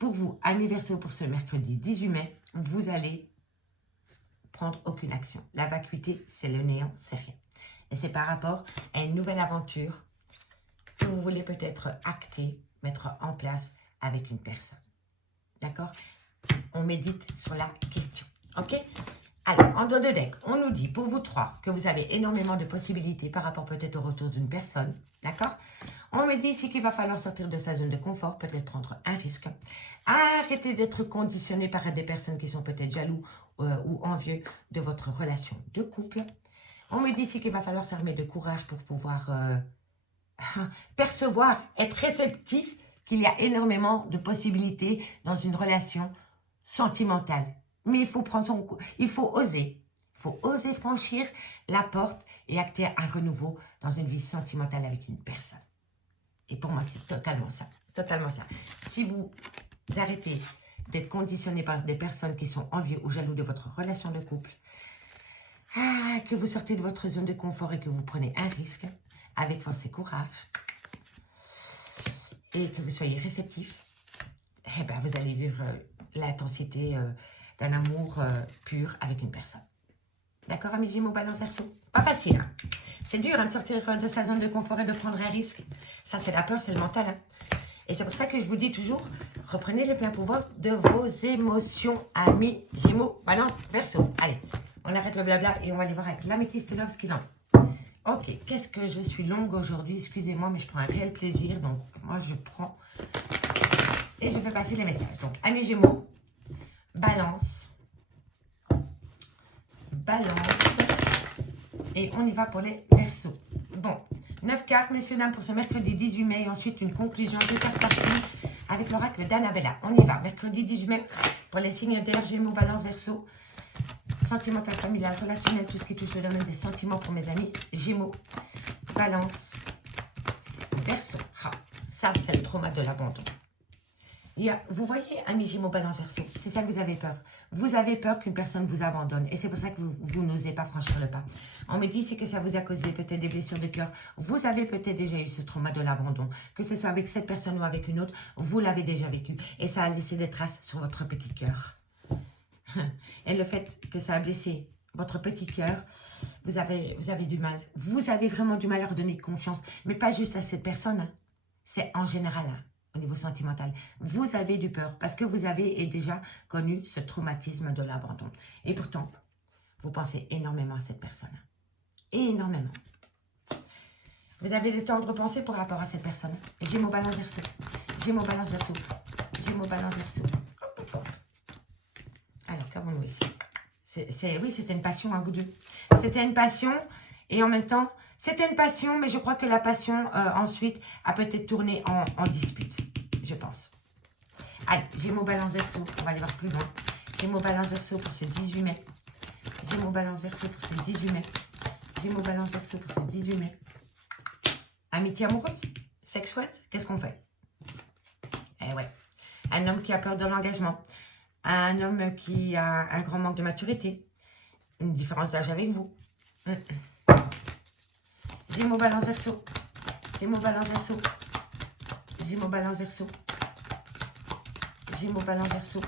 pour vous, amis Verseaux, pour ce mercredi 18 mai, vous allez prendre aucune action. La vacuité, c'est le néant, c'est rien. Et c'est par rapport à une nouvelle aventure que vous voulez peut-être acter, mettre en place avec une personne. D'accord? On médite sur la question. Ok? Alors, en dos de deck, on nous dit pour vous trois que vous avez énormément de possibilités par rapport peut-être au retour d'une personne. D'accord? On me dit ici qu'il va falloir sortir de sa zone de confort, peut-être prendre un risque. Arrêtez d'être conditionné par des personnes qui sont peut-être jaloux ou envieux de votre relation de couple. On me dit ici qu'il va falloir s'armer de courage pour pouvoir percevoir, être réceptif qu'il y a énormément de possibilités dans une relation sentimentale. Mais il faut il faut oser. Il faut oser franchir la porte et acter un renouveau dans une vie sentimentale avec une personne. Et pour moi, c'est totalement ça. Totalement ça. Si vous arrêtez d'être conditionné par des personnes qui sont envieux ou jaloux de votre relation de couple, que vous sortez de votre zone de confort et que vous prenez un risque avec force et courage, et que vous soyez réceptif, eh ben, vous allez vivre l'intensité d'un amour pur avec une personne. D'accord, amis Gémeaux, Balance, Verseau? Pas facile, hein? C'est dur de sortir de sa zone de confort et de prendre un risque. Ça, c'est la peur, c'est le mental. Hein? Et c'est pour ça que je vous dis toujours, reprenez le plein pouvoir de vos émotions, amis Gémeaux, Balance, Verseau. Allez, on arrête le blabla et on va aller voir avec l'améthyste Love ce qu'il en est. Ok, qu'est-ce que je suis longue aujourd'hui? Excusez-moi, mais je prends un réel plaisir. Donc, moi, je prends et je fais passer les messages. Donc, amis Gémeaux, Balance, et on y va pour les Verseaux. Bon, 9 cartes, messieurs, dames, pour ce mercredi 18 mai. Et ensuite, une conclusion de 4 par signe avec l'oracle d'Annabella. On y va, mercredi 18 mai, pour les signes d'air, Gémeaux, Balance, Verseau. Sentimental, familial, relationnel, tout ce qui touche le domaine des sentiments pour mes amis Gémeaux, Balance, Verseau. Ah, ça, c'est le trauma de l'abandon. Vous voyez, amis Gémeaux, Balance, Verseau, c'est ça que vous avez peur. Vous avez peur qu'une personne vous abandonne. Et c'est pour ça que vous n'osez pas franchir le pas. On me dit, c'est que ça vous a causé peut-être des blessures de cœur. Vous avez peut-être déjà eu ce trauma de l'abandon. Que ce soit avec cette personne ou avec une autre, vous l'avez déjà vécu. Et ça a laissé des traces sur votre petit cœur. Et le fait que ça a blessé votre petit cœur, vous avez du mal. Vous avez vraiment du mal à redonner confiance. Mais pas juste à cette personne. Hein. C'est en général, hein, au niveau sentimental. Vous avez du peur parce que vous avez déjà connu ce traumatisme de l'abandon. Et pourtant, vous pensez énormément à cette personne. Énormément. Vous avez des tendres pensées par rapport à cette personne. Gémeaux, Balance, Verseau. Gémeaux, Balance, Verseau. Gémeaux, Balance, Verseau. Alors, qu'avons-nous ici? Oui, c'était une passion à vous deux. C'était une passion et en même temps, c'était une passion, mais je crois que la passion, ensuite, a peut-être tourné en dispute, je pense. Allez, Gémeaux, Balance, Verseau. On va aller voir plus loin. Gémeaux, Balance, Verseau pour ce 18 mai. Gémeaux, Balance, Verseau pour ce 18 mai. Gémeaux, Balance, Verseau pour ce 18 mai. Amitié amoureuse? Sexuelle? Qu'est-ce qu'on fait? Eh ouais. Un homme qui a peur de l'engagement. Un homme qui a un grand manque de maturité. Une différence d'âge avec vous. Gémeaux, Balance, Verseau. Gémeaux, Balance, Verseau. Gémeaux, Balance, Verseau. Gémeaux, Balance, Verseau.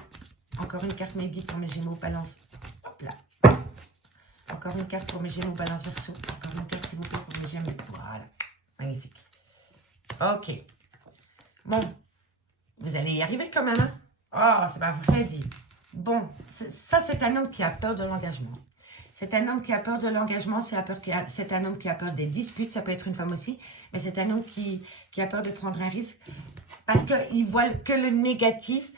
Encore une carte méguide pour mes Gémeaux, Balance. Hop là. Encore une carte pour mes Gémeaux, Balance, Verseau. Encore une carte, s'il vous plaît, pour mes Gémeaux. Voilà. Magnifique. Ok. Bon. Vous allez y arriver quand même, hein? Oh, c'est pas vrai dit. Bon, ça, c'est un homme qui a peur de l'engagement. C'est un homme qui a peur de l'engagement, c'est un homme qui a peur des disputes, ça peut être une femme aussi, mais c'est un homme qui a peur de prendre un risque parce qu'il voit que le négatif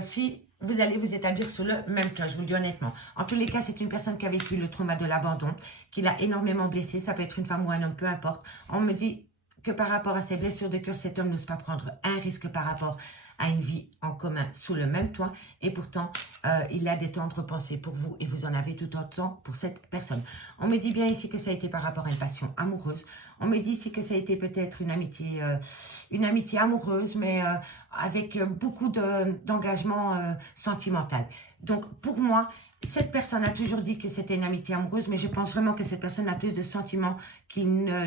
si vous allez vous établir sur le même cas, je vous le dis honnêtement. En tous les cas, c'est une personne qui a vécu le trauma de l'abandon, qui l'a énormément blessé, ça peut être une femme ou un homme, peu importe. On me dit que par rapport à ses blessures de cœur, cet homme n'ose pas prendre un risque par rapport à une vie en commun sous le même toit et pourtant il a des tendres pensées pour vous et vous en avez tout autant pour cette personne. On me dit bien ici que ça a été par rapport à une passion amoureuse. On me dit ici que ça a été peut-être une amitié amoureuse mais avec beaucoup d'engagement sentimental. Donc pour moi, cette personne a toujours dit que c'était une amitié amoureuse, mais je pense vraiment que cette personne a plus de sentiments qu'il ne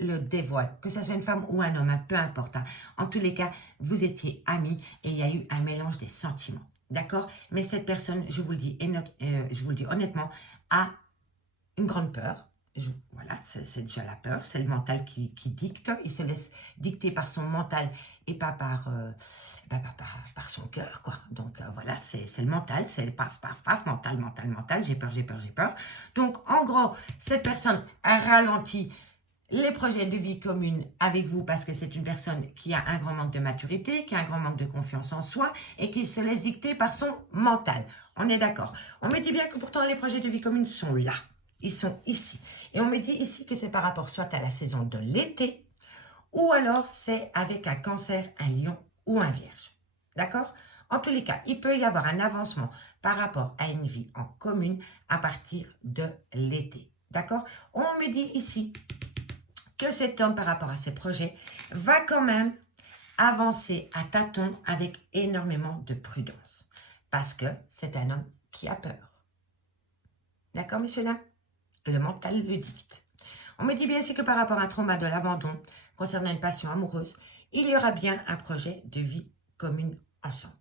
le dévoile. Que ce soit une femme ou un homme, hein, peu importe. Hein. En tous les cas, vous étiez amis et il y a eu un mélange des sentiments. D'accord? Mais cette personne, je vous le dis, je vous le dis honnêtement, a une grande peur. Voilà, c'est déjà la peur, c'est le mental qui dicte. Il se laisse dicter par son mental et pas par son cœur, quoi. Donc, voilà, c'est le mental, c'est le paf, paf, paf, mental, mental, mental, j'ai peur, j'ai peur, j'ai peur. Donc, en gros, cette personne a ralenti les projets de vie commune avec vous parce que c'est une personne qui a un grand manque de maturité, qui a un grand manque de confiance en soi et qui se laisse dicter par son mental. On est d'accord. On me dit bien que pourtant les projets de vie commune sont là. Ils sont ici. Et on me dit ici que c'est par rapport soit à la saison de l'été ou alors c'est avec un cancer, un lion ou un vierge. D'accord? En tous les cas, il peut y avoir un avancement par rapport à une vie en commune à partir de l'été. D'accord? On me dit ici que cet homme, par rapport à ses projets, va quand même avancer à tâtons avec énormément de prudence. Parce que c'est un homme qui a peur. D'accord, messieurs, dames? Le mental le dicte. On me dit bien ici que par rapport à un trauma de l'abandon, concernant une passion amoureuse, il y aura bien un projet de vie commune ensemble.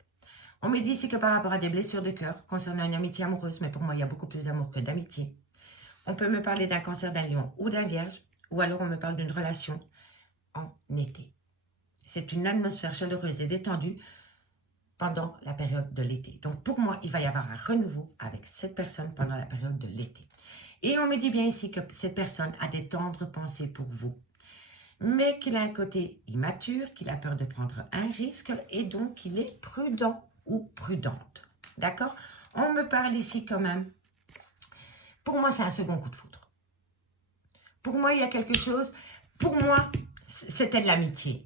On me dit ici que par rapport à des blessures de cœur, concernant une amitié amoureuse, mais pour moi, il y a beaucoup plus d'amour que d'amitié. On peut me parler d'un cancer d'un lion ou d'un vierge, ou alors on me parle d'une relation en été. C'est une atmosphère chaleureuse et détendue pendant la période de l'été. Donc pour moi, il va y avoir un renouveau avec cette personne pendant la période de l'été. Et on me dit bien ici que cette personne a des tendres pensées pour vous, mais qu'il a un côté immature, qu'il a peur de prendre un risque et donc qu'il est prudent ou prudente. D'accord? On me parle ici quand même. Pour moi, c'est un second coup de foudre. Pour moi, il y a quelque chose. Pour moi, c'était de l'amitié.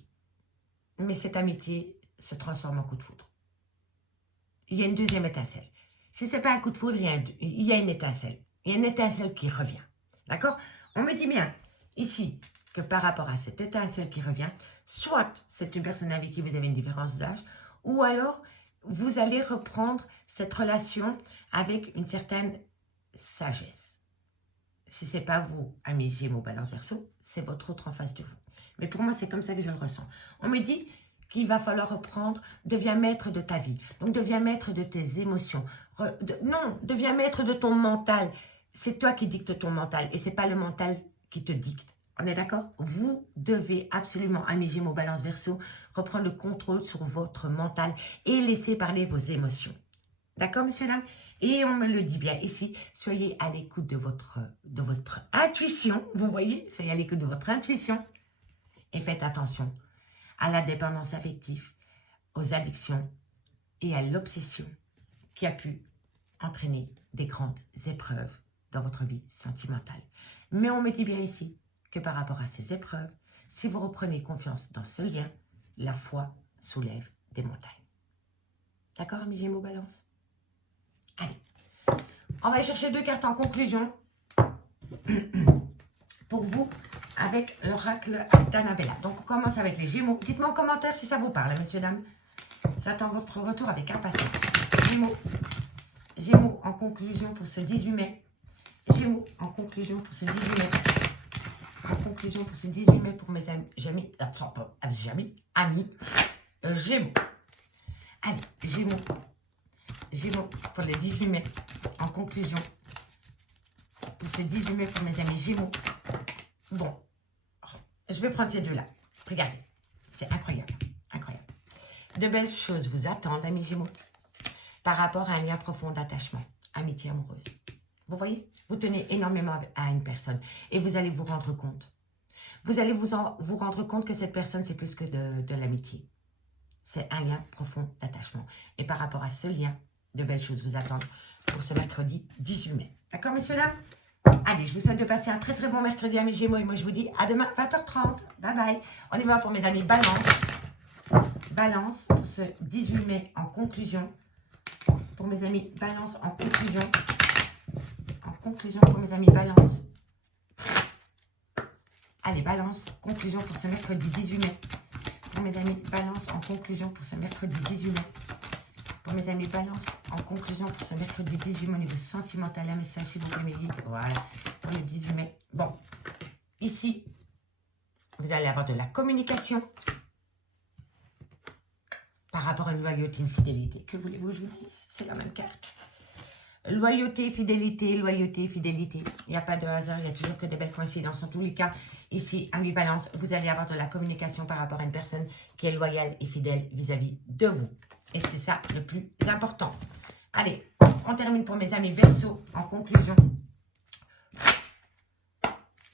Mais cette amitié se transforme en coup de foudre. Il y a une deuxième étincelle. Si ce n'est pas un coup de foudre, il y a une étincelle. Il y a une étincelle qui revient. D'accord? On me dit bien ici que par rapport à cette étincelle qui revient, soit c'est une personne avec qui vous avez une différence d'âge, ou alors vous allez reprendre cette relation avec une certaine sagesse. Si ce n'est pas vous, amis Gémeaux, Balance, Verseau, c'est votre autre en face de vous. Mais pour moi, c'est comme ça que je le ressens. On me dit qu'il va falloir reprendre, deviens maître de ta vie. Donc, deviens maître de tes émotions. Non, deviens maître de ton mental. C'est toi qui dictes ton mental et ce n'est pas le mental qui te dicte. On est d'accord? Vous devez absolument, amis Gémeaux, Balance, Verseau, reprendre le contrôle sur votre mental et laisser parler vos émotions. D'accord, messieurs, dames? Et on me le dit bien ici, soyez à l'écoute de votre intuition. Vous voyez, soyez à l'écoute de votre intuition. Et faites attention à la dépendance affective, aux addictions et à l'obsession qui a pu entraîner des grandes épreuves dans votre vie sentimentale. Mais on me dit bien ici que par rapport à ces épreuves, si vous reprenez confiance dans ce lien, la foi soulève des montagnes. D'accord, amis Gémeaux, Balance? Allez, on va aller chercher 2 cartes en conclusion pour vous avec l'oracle d'Annabella. Donc, on commence avec les Gémeaux. Dites-moi en commentaire si ça vous parle, messieurs, dames. J'attends votre retour avec impatience. Gémeaux. Gémeaux en conclusion pour ce 18 mai. Gémeaux en conclusion pour ce 18 mai. En conclusion pour ce 18 mai pour mes amis. Amis. Gémeaux. Allez, Gémeaux. Gémeaux pour le 18 mai, en conclusion, pour ce 18 mai pour mes amis Gémeaux. Bon, je vais prendre ces deux-là. Regardez, c'est incroyable, incroyable. De belles choses vous attendent, amis Gémeaux, par rapport à un lien profond d'attachement, amitié amoureuse. Vous voyez, vous tenez énormément à une personne et vous allez vous rendre compte. Vous allez vous rendre compte que cette personne, c'est plus que de l'amitié. C'est un lien profond d'attachement. Et par rapport à ce lien, de belles choses vous attendent pour ce mercredi 18 mai. D'accord, messieurs, là? Allez, je vous souhaite de passer un très très bon mercredi, amis Gémeaux. Et moi, je vous dis à demain, 20h30. Bye bye. On y va pour mes amis Balance. Balance pour ce 18 mai en conclusion. Pour mes amis Balance en conclusion. En conclusion pour mes amis Balance. Allez, Balance, conclusion pour ce mercredi 18 mai. Pour mes amis Balance en conclusion pour ce mercredi 18 mai. Pour mes amis Balance, en conclusion pour ce mercredi 18 mai, au niveau sentimental, un message s'il vous plaît, mes guides. Voilà, pour le 18 mai. Bon, ici, vous allez avoir de la communication. par rapport à une loyauté, une fidélité. Que voulez-vous que je vous dise? C'est la même carte. Loyauté, fidélité, loyauté, fidélité. Il n'y a pas de hasard, il y a toujours que des belles coïncidences. En tous les cas, ici, à mi-balance, vous allez avoir de la communication par rapport à une personne qui est loyale et fidèle vis-à-vis de vous. Et c'est ça le plus important. Allez, on termine pour mes amis Verseau en conclusion.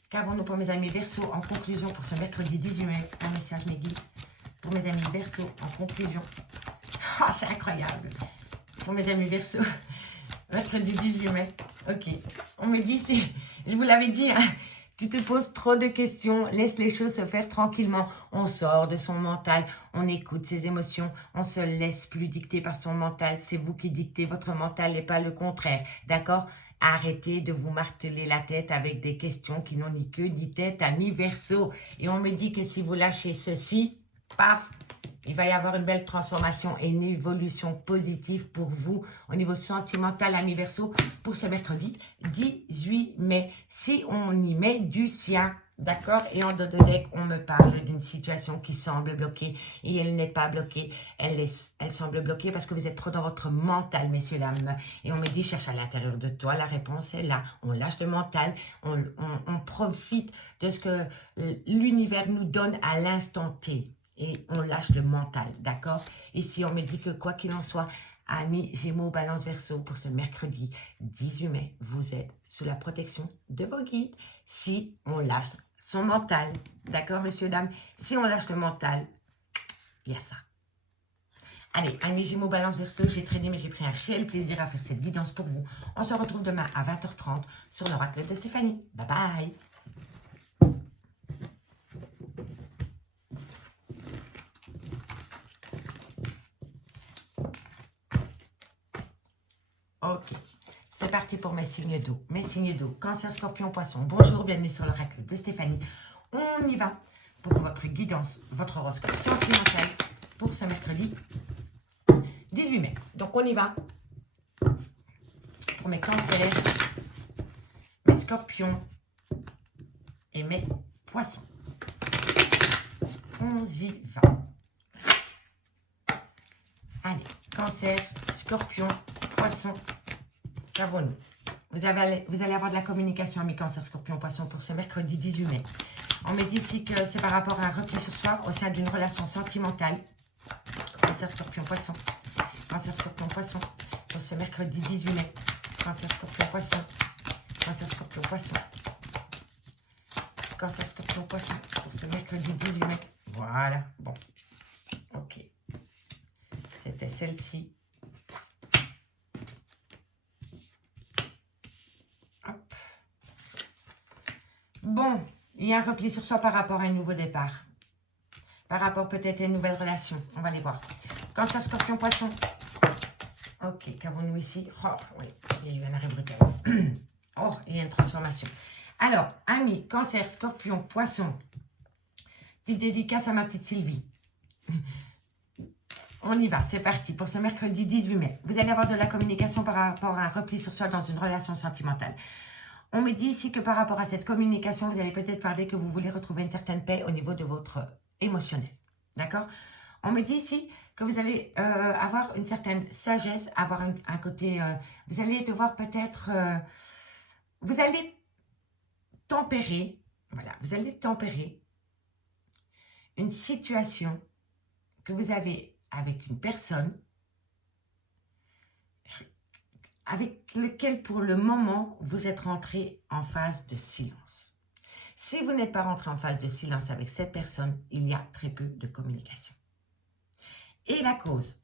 Qu'avons-nous pour mes amis Verseau en conclusion pour ce mercredi 18 mai? Un message mes guides. Pour mes amis Verseau en conclusion. Ah, c'est incroyable. Pour mes amis Verseau, mercredi 18 mai. Ok. On me dit, je vous l'avais dit, hein, tu te poses trop de questions, laisse les choses se faire tranquillement. On sort de son mental, on écoute ses émotions, on se laisse plus dicter par son mental. C'est vous qui dictez votre mental et pas le contraire. D'accord? Arrêtez de vous marteler la tête avec des questions qui n'ont ni queue ni tête, amis Verseau. Et on me dit que si vous lâchez ceci, paf, il va y avoir une belle transformation et une évolution positive pour vous au niveau sentimental, amis Verseau, pour ce mercredi 18 mai. Si on y met du sien, d'accord? Et en dos de deck, on me parle d'une situation qui semble bloquée et elle n'est pas bloquée. Elle semble bloquée parce que vous êtes trop dans votre mental, messieurs, dames. Et on me dit, cherche à l'intérieur de toi. La réponse est là. On lâche le mental. On profite de ce que l'univers nous donne à l'instant T. Et on lâche le mental, d'accord? Ici, on me dit que quoi qu'il en soit, amis Gémeaux, Balance, Verseau, pour ce mercredi 18 mai, vous êtes sous la protection de vos guides si on lâche son mental, d'accord, messieurs, dames? Si on lâche le mental, il y a ça. Allez, amis Gémeaux, Balance, Verseau, j'ai traîné, mais j'ai pris un réel plaisir à faire cette guidance pour vous. On se retrouve demain à 20h30 sur l'oracle de Stéphanie. Bye bye! Ok, c'est parti pour mes signes d'eau. Mes signes d'eau, Cancer, Scorpion, Poisson. Bonjour, bienvenue sur l'oracle de Stéphanie. On y va pour votre guidance, votre horoscope sentimental pour ce mercredi 18 mai. Donc, on y va pour mes cancers, mes scorpions et mes poissons. On y va. Allez, cancer, scorpion, poisson, qu'avons-nous? Vous allez avoir de la communication, amis cancer, scorpion, poisson pour ce mercredi 18 mai. On me dit ici que c'est par rapport à un repli sur soi au sein d'une relation sentimentale. Cancer, scorpion, poisson. Cancer, scorpion, poisson pour ce mercredi 18 mai. Cancer, scorpion, poisson. Cancer, scorpion, poisson. Cancer, scorpion, poisson pour ce mercredi 18 mai. Voilà, bon. Ok. C'était celle-ci. Hop. Bon, il y a un repli sur soi par rapport à un nouveau départ. Par rapport peut-être à une nouvelle relation. On va les voir. Cancer, scorpion, poisson. Ok, qu'avons-nous ici? Oh, oui, il y a eu un arrêt brutal. Oh, il y a une transformation. Alors, amis, cancer, scorpion, poisson. Petite dédicace à ma petite Sylvie. On y va, c'est parti pour ce mercredi 18 mai. Vous allez avoir de la communication par rapport à un repli sur soi dans une relation sentimentale. On me dit ici que par rapport à cette communication, vous allez peut-être parler que vous voulez retrouver une certaine paix au niveau de votre émotionnel. D'accord? On me dit ici que vous allez avoir une certaine sagesse, avoir un côté... vous allez devoir peut-être... vous allez tempérer, voilà, vous allez tempérer une situation que vous avez avec une personne avec laquelle pour le moment vous êtes rentré en phase de silence. Si vous n'êtes pas rentré en phase de silence avec cette personne, il y a très peu de communication. Et la cause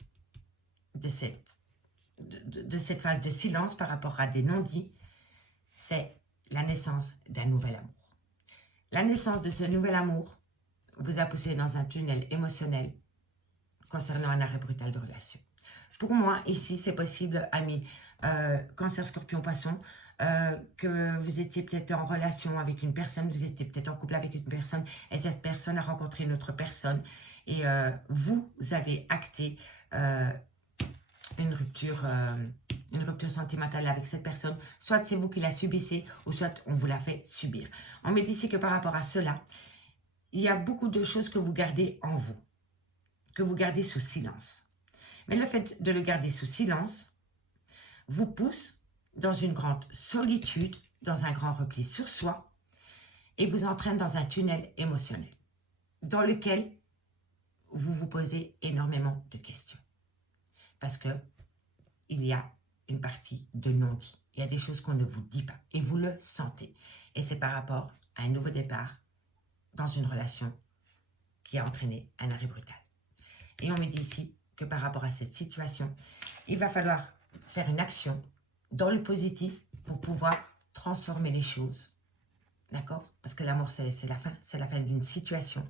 de cette phase de silence par rapport à des non-dits, c'est la naissance d'un nouvel amour. La naissance de ce nouvel amour vous a poussé dans un tunnel émotionnel concernant un arrêt brutal de relation. Pour moi, ici, c'est possible, amis, cancer, scorpion, poisson, que vous étiez peut-être en relation avec une personne, vous étiez peut-être en couple avec une personne, et cette personne a rencontré une autre personne, et vous avez acté une rupture sentimentale avec cette personne. Soit c'est vous qui la subissez, ou soit on vous la fait subir. On me dit ici que par rapport à cela, il y a beaucoup de choses que vous gardez en vous, que vous gardez sous silence. Mais le fait de le garder sous silence vous pousse dans une grande solitude, dans un grand repli sur soi et vous entraîne dans un tunnel émotionnel dans lequel vous vous posez énormément de questions. Parce que il y a une partie de non-dit. Il y a des choses qu'on ne vous dit pas et vous le sentez. Et c'est par rapport à un nouveau départ dans une relation qui a entraîné un arrêt brutal. Et on me dit ici que par rapport à cette situation, il va falloir faire une action dans le positif pour pouvoir transformer les choses. D'accord? Parce que l'amour, c'est la fin d'une situation.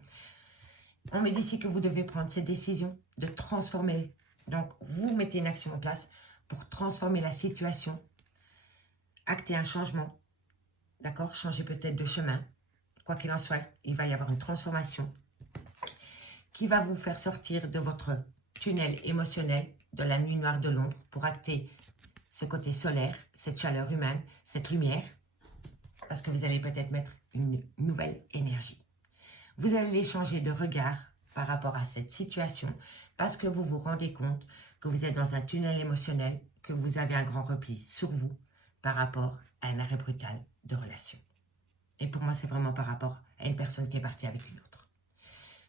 On me dit ici que vous devez prendre cette décision de transformer. Donc, vous mettez une action en place pour transformer la situation, acter un changement, d'accord? Changer peut-être de chemin. Quoi qu'il en soit, il va y avoir une transformation qui va vous faire sortir de votre tunnel émotionnel, de la nuit noire de l'ombre, pour acter ce côté solaire, cette chaleur humaine, cette lumière, parce que vous allez peut-être mettre une nouvelle énergie. Vous allez changer de regard par rapport à cette situation, parce que vous vous rendez compte que vous êtes dans un tunnel émotionnel, que vous avez un grand repli sur vous par rapport à un arrêt brutal de relation. Et pour moi, c'est vraiment par rapport à une personne qui est partie avec une autre.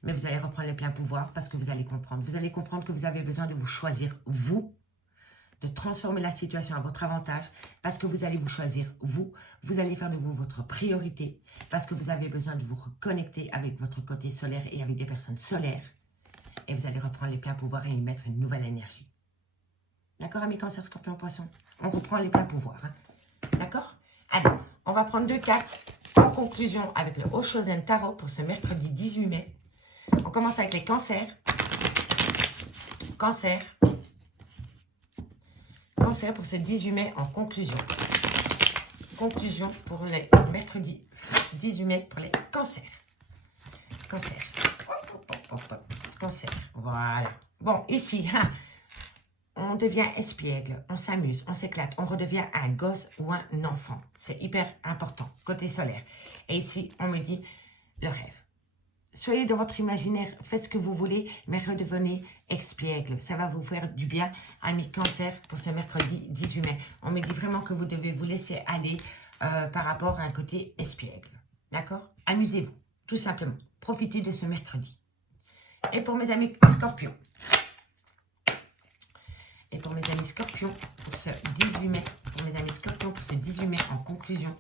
Mais vous allez reprendre le plein pouvoir parce que vous allez comprendre. Vous allez comprendre que vous avez besoin de vous choisir, vous, de transformer la situation à votre avantage parce que vous allez vous choisir, vous. Vous allez faire de vous votre priorité parce que vous avez besoin de vous reconnecter avec votre côté solaire et avec des personnes solaires. Et vous allez reprendre les pleins pouvoirs et y mettre une nouvelle énergie. D'accord, amis Cancer, Scorpion, Poisson? On reprend les pleins pouvoirs. Hein? D'accord? Allez, on va prendre 2 cartes en conclusion avec le Oshozen Tarot pour ce mercredi 18 mai. On commence avec les cancers. Cancer. Cancer pour ce 18 mai en conclusion. Conclusion pour les mercredi 18 mai pour les cancers. Cancer. Cancer. Voilà. Bon, ici, hein, on devient espiègle, on s'amuse, on s'éclate, on redevient un gosse ou un enfant. C'est hyper important, côté solaire. Et ici, on me dit le rêve. Soyez dans votre imaginaire, faites ce que vous voulez, mais redevenez espiègle. Ça va vous faire du bien, amis Cancer, pour ce mercredi 18 mai. On me dit vraiment que vous devez vous laisser aller par rapport à un côté espiègle. D'accord? Amusez-vous, tout simplement. Profitez de ce mercredi. Et pour mes amis Scorpions. Et pour mes amis Scorpions, pour ce 18 mai, pour mes amis Scorpions, pour ce 18 mai en conclusion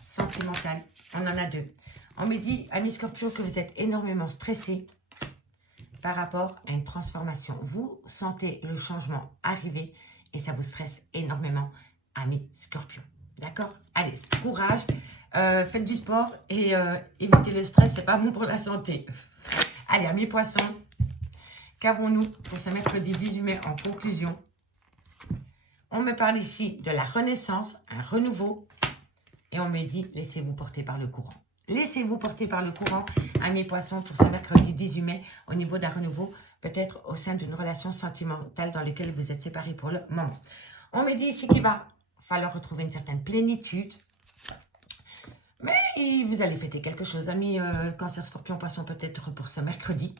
sentimentale, on en a 2. On me dit, amis Scorpions, que vous êtes énormément stressés par rapport à une transformation. Vous sentez le changement arriver et ça vous stresse énormément, amis Scorpions. D'accord? Allez, courage, faites du sport et évitez le stress, c'est pas bon pour la santé. Allez, amis Poissons, qu'avons-nous pour ce mercredi 18 mai en conclusion? On me parle ici de la renaissance, un renouveau, et on me dit, laissez-vous porter par le courant. Laissez-vous porter par le courant, amis Poissons, pour ce mercredi 18 mai, au niveau d'un renouveau, peut-être au sein d'une relation sentimentale dans laquelle vous êtes séparés pour le moment. On me dit ici qu'il va falloir retrouver une certaine plénitude, mais vous allez fêter quelque chose, amis Cancer, Scorpion, Poisson, peut-être pour ce mercredi.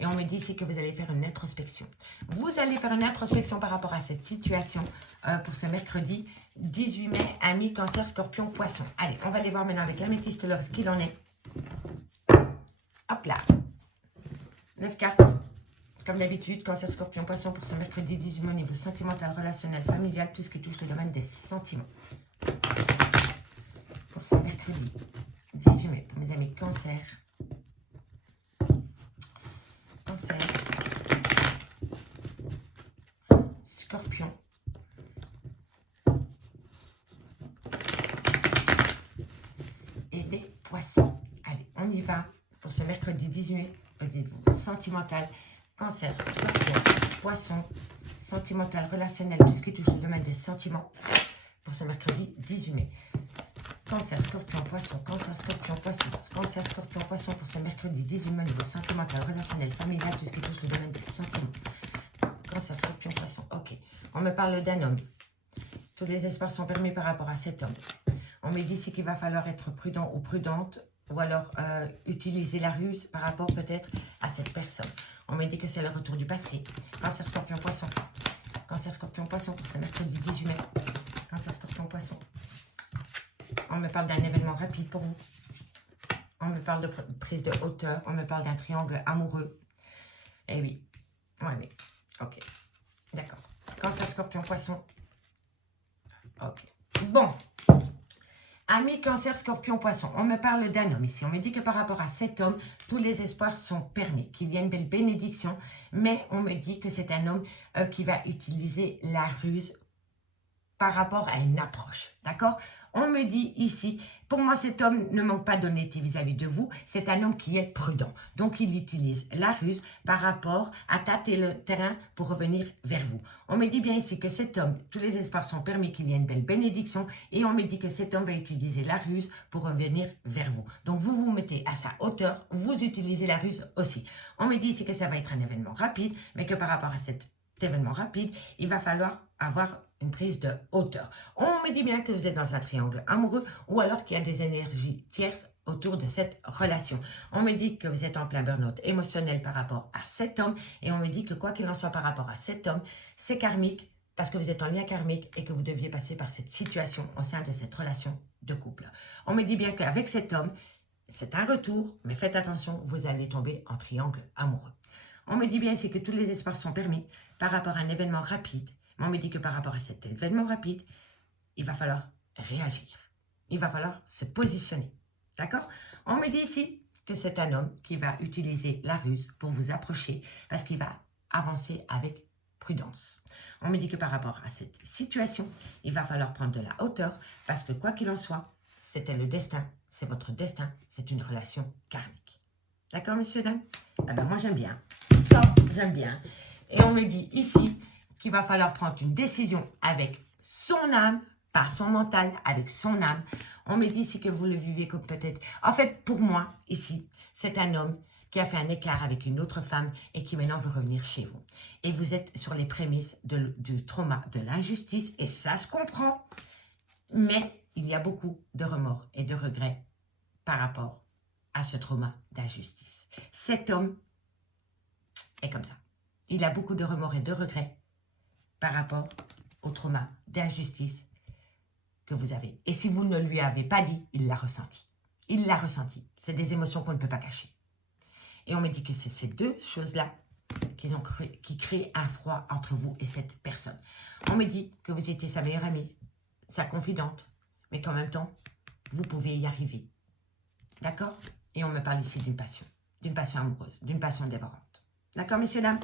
Et on me dit ici que vous allez faire une introspection. Vous allez faire une introspection par rapport à cette situation pour ce mercredi 18 mai, amis Cancer, Scorpion, Poisson. Allez, on va aller voir maintenant avec l'Améthyste Love ce qu'il en est. Hop là. 9 cartes. Comme d'habitude, Cancer, Scorpion, Poisson pour ce mercredi 18 mai au niveau sentimental, relationnel, familial, tout ce qui touche le domaine des sentiments. Pour ce mercredi 18 mai, pour mes amis Cancer. Cancer, Scorpion, et des Poissons. Allez, on y va pour ce mercredi 18 mai, au niveau sentimental, Cancer, Scorpion, Poisson, sentimental, relationnel, tout ce qui touche le domaine des sentiments, pour ce mercredi 18 mai. Cancer, Scorpion, Poisson, Cancer, Scorpion, Poisson, Cancer, Scorpion, Poisson pour ce mercredi 18 mai au niveau sentimental, relationnel, familial, tout ce qui touche le domaine des sentiments. Cancer, Scorpion, Poisson, ok. On me parle d'un homme. Tous les espoirs sont permis par rapport à cet homme. On me dit ici qu'il va falloir être prudent ou prudente, ou alors utiliser la ruse par rapport peut-être à cette personne. On me dit que c'est le retour du passé. Cancer, Scorpion, Poisson. Cancer, Scorpion, Poisson pour ce mercredi 18 mai. Cancer, Scorpion, Poisson. On me parle d'un événement rapide pour vous. On me parle de prise de hauteur. On me parle d'un triangle amoureux. Eh oui. Oui. Ok. D'accord. Cancer, Scorpion, Poisson. Ok. Bon. Amis Cancer, Scorpion, Poisson, on me parle d'un homme ici. On me dit que par rapport à cet homme, tous les espoirs sont permis, qu'il y a une belle bénédiction. Mais on me dit que c'est un homme qui va utiliser la ruse par rapport à une approche. D'accord? On me dit ici, pour moi cet homme ne manque pas d'honnêteté vis-à-vis de vous. C'est un homme qui est prudent. Donc il utilise la ruse par rapport à tâter le terrain pour revenir vers vous. On me dit bien ici que cet homme, tous les espoirs sont permis, qu'il y a une belle bénédiction. Et on me dit que cet homme va utiliser la ruse pour revenir vers vous. Donc vous vous mettez à sa hauteur, vous utilisez la ruse aussi. On me dit ici que ça va être un événement rapide, mais que par rapport à cet événement rapide, il va falloir avoir une prise de hauteur. On me dit bien que vous êtes dans un triangle amoureux ou alors qu'il y a des énergies tierces autour de cette relation. On me dit que vous êtes en plein burn-out émotionnel par rapport à cet homme et on me dit que quoi qu'il en soit par rapport à cet homme, c'est karmique parce que vous êtes en lien karmique et que vous deviez passer par cette situation au sein de cette relation de couple. On me dit bien qu'avec cet homme, c'est un retour, mais faites attention, vous allez tomber en triangle amoureux. On me dit bien ici que tous les espoirs sont permis par rapport à un événement rapide. Mais on me dit que par rapport à cet événement rapide, il va falloir réagir. Il va falloir se positionner. D'accord? On me dit ici que c'est un homme qui va utiliser la ruse pour vous approcher parce qu'il va avancer avec prudence. On me dit que par rapport à cette situation, il va falloir prendre de la hauteur parce que quoi qu'il en soit, c'était le destin, c'est votre destin, c'est une relation karmique. D'accord, messieurs, dames? Ah ben, moi, j'aime bien. Ça, j'aime bien. Et on me dit ici qu'il va falloir prendre une décision avec son âme, pas son mental, avec son âme. On me dit ici que vous le vivez comme peut-être... En fait, pour moi, ici, c'est un homme qui a fait un écart avec une autre femme et qui maintenant veut revenir chez vous. Et vous êtes sur les prémices du trauma, de l'injustice, et ça se comprend. Mais il y a beaucoup de remords et de regrets par rapport à ce trauma d'injustice. Cet homme est comme ça. Il a beaucoup de remords et de regrets par rapport au trauma d'injustice que vous avez. Et si vous ne lui avez pas dit, il l'a ressenti. Il l'a ressenti. C'est des émotions qu'on ne peut pas cacher. Et on me dit que c'est ces deux choses-là qui créent un froid entre vous et cette personne. On me dit que vous étiez sa meilleure amie, sa confidente, mais qu'en même temps, vous pouvez y arriver. D'accord? Et on me parle ici d'une passion amoureuse, d'une passion dévorante. D'accord, messieurs, dames?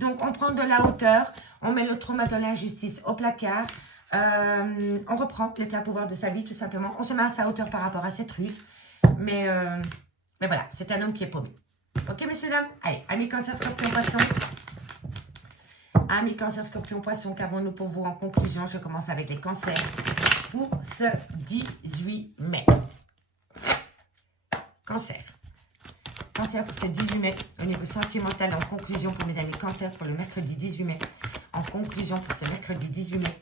Donc, on prend de la hauteur, on met le trauma de l'injustice au placard, on reprend les pleins pouvoirs de sa vie, tout simplement. On se met à sa hauteur par rapport à cette ruse. Mais voilà, c'est un homme qui est paumé. Ok, messieurs, dames? Allez, amis Cancer, Scorpion, Poisson. Amis Cancer, Scorpion, Poisson, qu'avons-nous pour vous en conclusion? Je commence avec les cancers pour ce 18 mai. Cancer. Cancer pour ce 18 mai, au niveau sentimental, en conclusion pour mes amis Cancer pour le mercredi 18 mai. En conclusion pour ce mercredi 18 mai,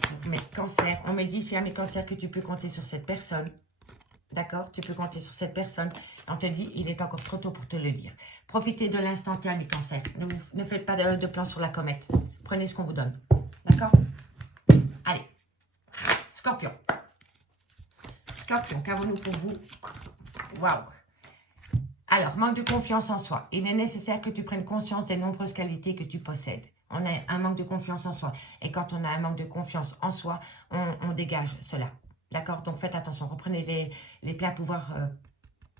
pour mes Cancers. On me dit ici à mes Cancers que tu peux compter sur cette personne. D'accord? Tu peux compter sur cette personne. On te dit, il est encore trop tôt pour te le dire. Profitez de l'instant T, mes Cancers. Ne faites pas de plan sur la comète. Prenez ce qu'on vous donne. D'accord? Allez. Scorpion. Scorpion, qu'avons-nous pour vous? Waouh! Alors, manque de confiance en soi. Il est nécessaire que tu prennes conscience des nombreuses qualités que tu possèdes. On a un manque de confiance en soi. Et quand on a un manque de confiance en soi, on dégage cela. D'accord? Donc, faites attention. Reprenez les pleins pouvoirs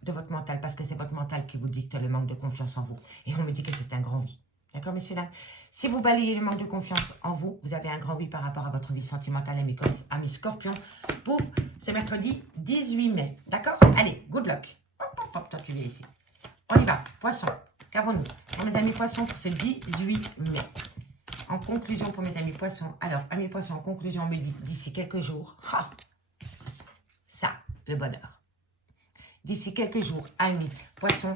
de votre mental parce que c'est votre mental qui vous dicte le manque de confiance en vous. Et on me dit que c'est un grand oui. D'accord, messieurs, dames? Si vous balayez le manque de confiance en vous, vous avez un grand oui par rapport à votre vie sentimentale, amis Scorpion, pour ce mercredi 18 mai. D'accord? Allez, good luck. Hop, hop, hop, toi, tu viens ici. On y va. Poisson. Qu'avons-nous pour mes amis Poissons pour ce 18 mai? En conclusion pour mes amis Poissons. Alors, amis Poissons, en conclusion, on me dit d'ici quelques jours. Ça, le bonheur. D'ici quelques jours, amis Poissons,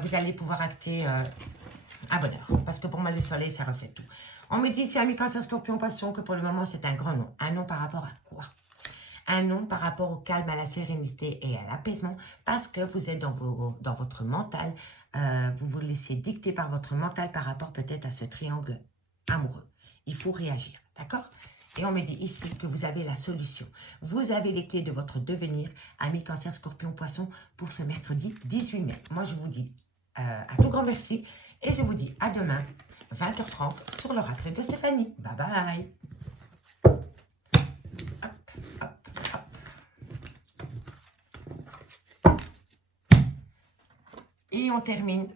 vous allez pouvoir acter un bonheur. Parce que pour moi, le soleil, ça reflète tout. On me dit ici, amis Cancer, Scorpion, Poisson, que pour le moment, c'est un grand nom. Un nom par rapport à quoi? Un non par rapport au calme, à la sérénité et à l'apaisement, parce que vous êtes dans votre mental, vous vous laissez dicter par votre mental par rapport peut-être à ce triangle amoureux. Il faut réagir, d'accord? Et on me dit ici que vous avez la solution. Vous avez les clés de votre devenir, ami Cancer, Scorpion, Poisson, pour ce mercredi 18 mai. Moi, je vous dis un tout grand merci et je vous dis à demain, 20h30, sur l'oracle de Stéphanie. Bye bye. Hop, hop, hop. Et on termine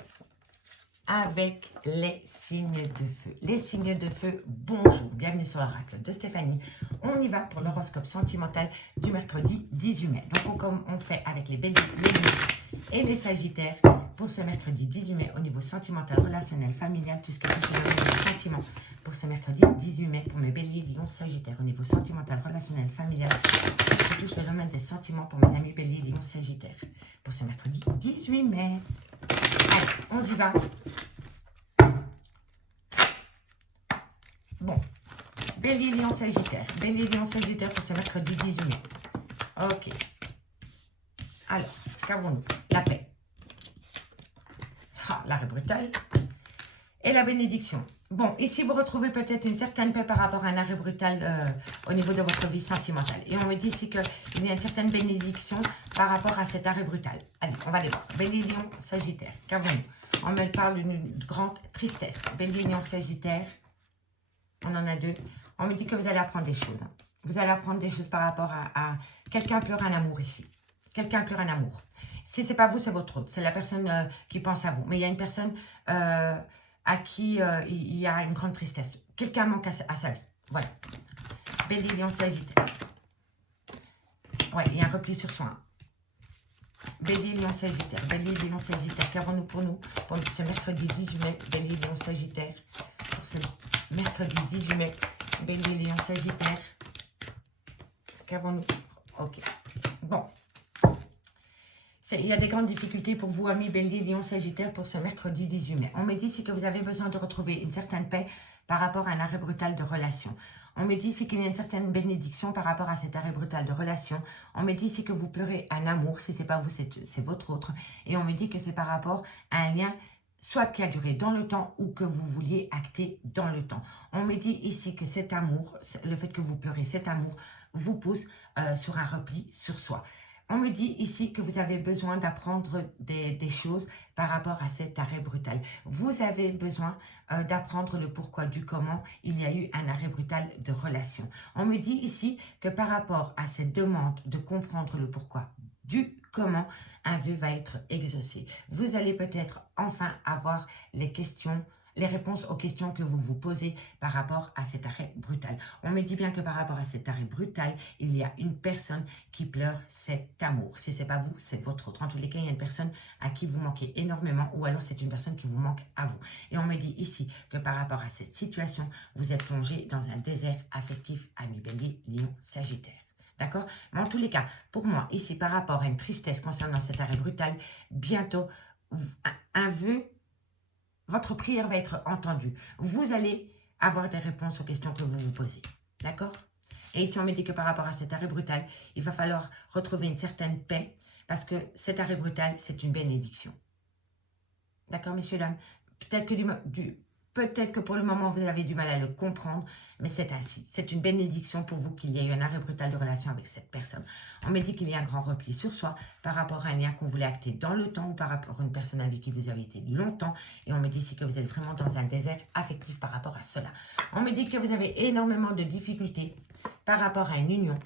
avec les signes de feu. Les signes de feu, bonjour, bienvenue sur l'oracle de Stéphanie. On y va pour l'horoscope sentimental du mercredi 18 mai. Donc, comme on fait avec les béliers, les lions et les sagittaires, pour ce mercredi 18 mai, au niveau sentimental, relationnel, familial, tout ce qui est le sentiment. Pour ce mercredi 18 mai, pour mes béliers, lions, sagittaires, au niveau sentimental, relationnel, familial, tout ce qui touche le domaine des sentiments pour mes amis béliers, lions, sagittaires. Pour ce mercredi 18 mai. Allez, on y va. Bon, bélier, lion, sagittaire. Bélier, lion, sagittaire pour ce mercredi 18 mai. Ok. Alors, qu'avons-nous? La paix. Ah, l'arrêt brutal. Et la bénédiction. Bon, ici, vous retrouvez peut-être une certaine paix par rapport à un arrêt brutal au niveau de votre vie sentimentale. Et on me dit ici qu'il y a une certaine bénédiction par rapport à cet arrêt brutal. Allez, on va aller voir. Bélier, lion, sagittaire. Qu'avons-nous? On me parle d'une grande tristesse. Bélier, lion, sagittaire. On en a deux. On me dit que vous allez apprendre des choses. Vous allez apprendre des choses par rapport à quelqu'un pleure un amour ici. Quelqu'un pleure un amour. Si ce n'est pas vous, c'est votre autre. C'est la personne qui pense à vous. Mais il y a une personne à qui il y a une grande tristesse. Quelqu'un manque à sa vie. Voilà. Bélier, lion, sagittaire. Ouais, il y a un repli sur soi. Bélier, lion, sagittaire. Bélier, lion, sagittaire. Qu'avons-nous pour nous pour ce mercredi 18 mai? Bélier, lion, sagittaire. Pour ce mercredi 18 mai. Bélier, lion, sagittaire. Qu'avons-nous? Ok. Bon. Il y a des grandes difficultés pour vous, amis bélier, lion, sagittaire, pour ce mercredi 18 mai. On me dit ici que vous avez besoin de retrouver une certaine paix par rapport à un arrêt brutal de relation. On me dit ici qu'il y a une certaine bénédiction par rapport à cet arrêt brutal de relation. On me dit ici que vous pleurez un amour. Si ce n'est pas vous, c'est votre autre. Et on me dit que c'est par rapport à un lien soit qui a duré dans le temps ou que vous vouliez acter dans le temps. On me dit ici que cet amour, le fait que vous pleurez, cet amour vous pousse sur un repli sur soi. On me dit ici que vous avez besoin d'apprendre des choses par rapport à cet arrêt brutal. Vous avez besoin d'apprendre le pourquoi du comment il y a eu un arrêt brutal de relation. On me dit ici que par rapport à cette demande de comprendre le pourquoi du comment, un vœu va être exaucé. Vous allez peut-être enfin avoir les réponses aux questions que vous vous posez par rapport à cet arrêt brutal. On me dit bien que par rapport à cet arrêt brutal, il y a une personne qui pleure cet amour. Si ce n'est pas vous, c'est votre autre. En tous les cas, il y a une personne à qui vous manquez énormément ou alors c'est une personne qui vous manque à vous. Et on me dit ici que par rapport à cette situation, vous êtes plongé dans un désert affectif, ami bélier, lion, sagittaire. D'accord? Mais en tous les cas, pour moi, ici, par rapport à une tristesse concernant cet arrêt brutal, bientôt, un vœu, votre prière va être entendue. Vous allez avoir des réponses aux questions que vous vous posez. D'accord? Et ici, on me dit que par rapport à cet arrêt brutal, il va falloir retrouver une certaine paix parce que cet arrêt brutal, c'est une bénédiction. D'accord, messieurs, dames? Peut-être que pour le moment, vous avez du mal à le comprendre, mais c'est ainsi. C'est une bénédiction pour vous qu'il y ait eu un arrêt brutal de relation avec cette personne. On me dit qu'il y a un grand repli sur soi par rapport à un lien qu'on voulait acter dans le temps ou par rapport à une personne avec qui vous avez été longtemps. Et on me dit ici que vous êtes vraiment dans un désert affectif par rapport à cela. On me dit que vous avez énormément de difficultés par rapport à une union.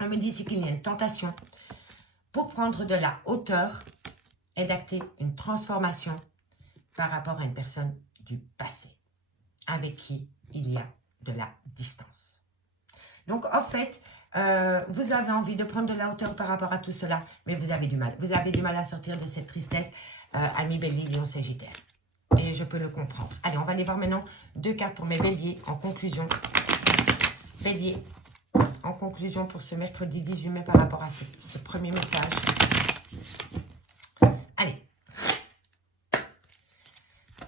On me dit ici qu'il y a une tentation pour prendre de la hauteur et d'acter une transformation par rapport à une personne du passé, avec qui il y a de la distance. Donc, en fait, vous avez envie de prendre de la hauteur par rapport à tout cela, mais vous avez du mal. Vous avez du mal à sortir de cette tristesse, ami bélier, lion, sagittaire. Et je peux le comprendre. Allez, on va aller voir maintenant 2 cartes pour mes béliers en conclusion. Bélier, en conclusion pour ce mercredi 18 mai par rapport à ce premier message. Allez.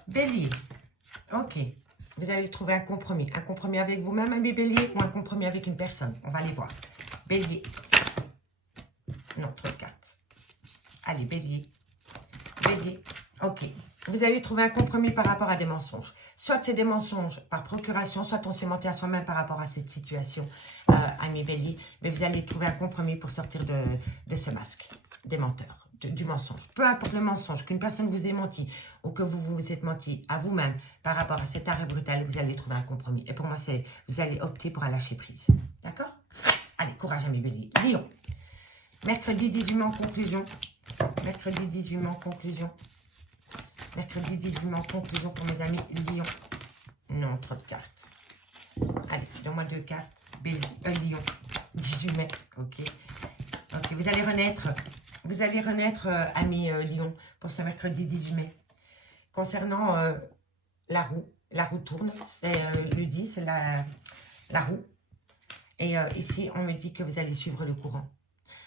Bélier, ok, vous allez trouver un compromis avec vous-même, ami bélier, ou un compromis avec une personne. On va aller voir. Bélier. Non, trop de cartes. Allez, bélier. Bélier. Ok. Vous allez trouver un compromis par rapport à des mensonges. Soit c'est des mensonges par procuration, soit on s'est menti à soi-même par rapport à cette situation, ami bélier. Mais vous allez trouver un compromis pour sortir de ce masque, des menteurs, du mensonge. Peu importe le mensonge, qu'une personne vous ait menti ou que vous vous êtes menti à vous-même par rapport à cet arrêt brutal, vous allez trouver un compromis. Et pour moi, c'est vous allez opter pour un lâcher-prise. D'accord? Allez, courage, ami bélier. Lion. Mercredi 18 mai en conclusion. Mercredi 18 mai en conclusion. Mercredi 18 mai en conclusion pour mes amis Lion. Non, trop de cartes. Allez, donne-moi 2 cartes. Lion. 18 mai. Ok. Ok, vous allez renaître. Vous allez renaître, amis Lion, pour ce mercredi 18 mai. Concernant la roue tourne. Le 10, c'est la roue. Et ici, on me dit que vous allez suivre le courant.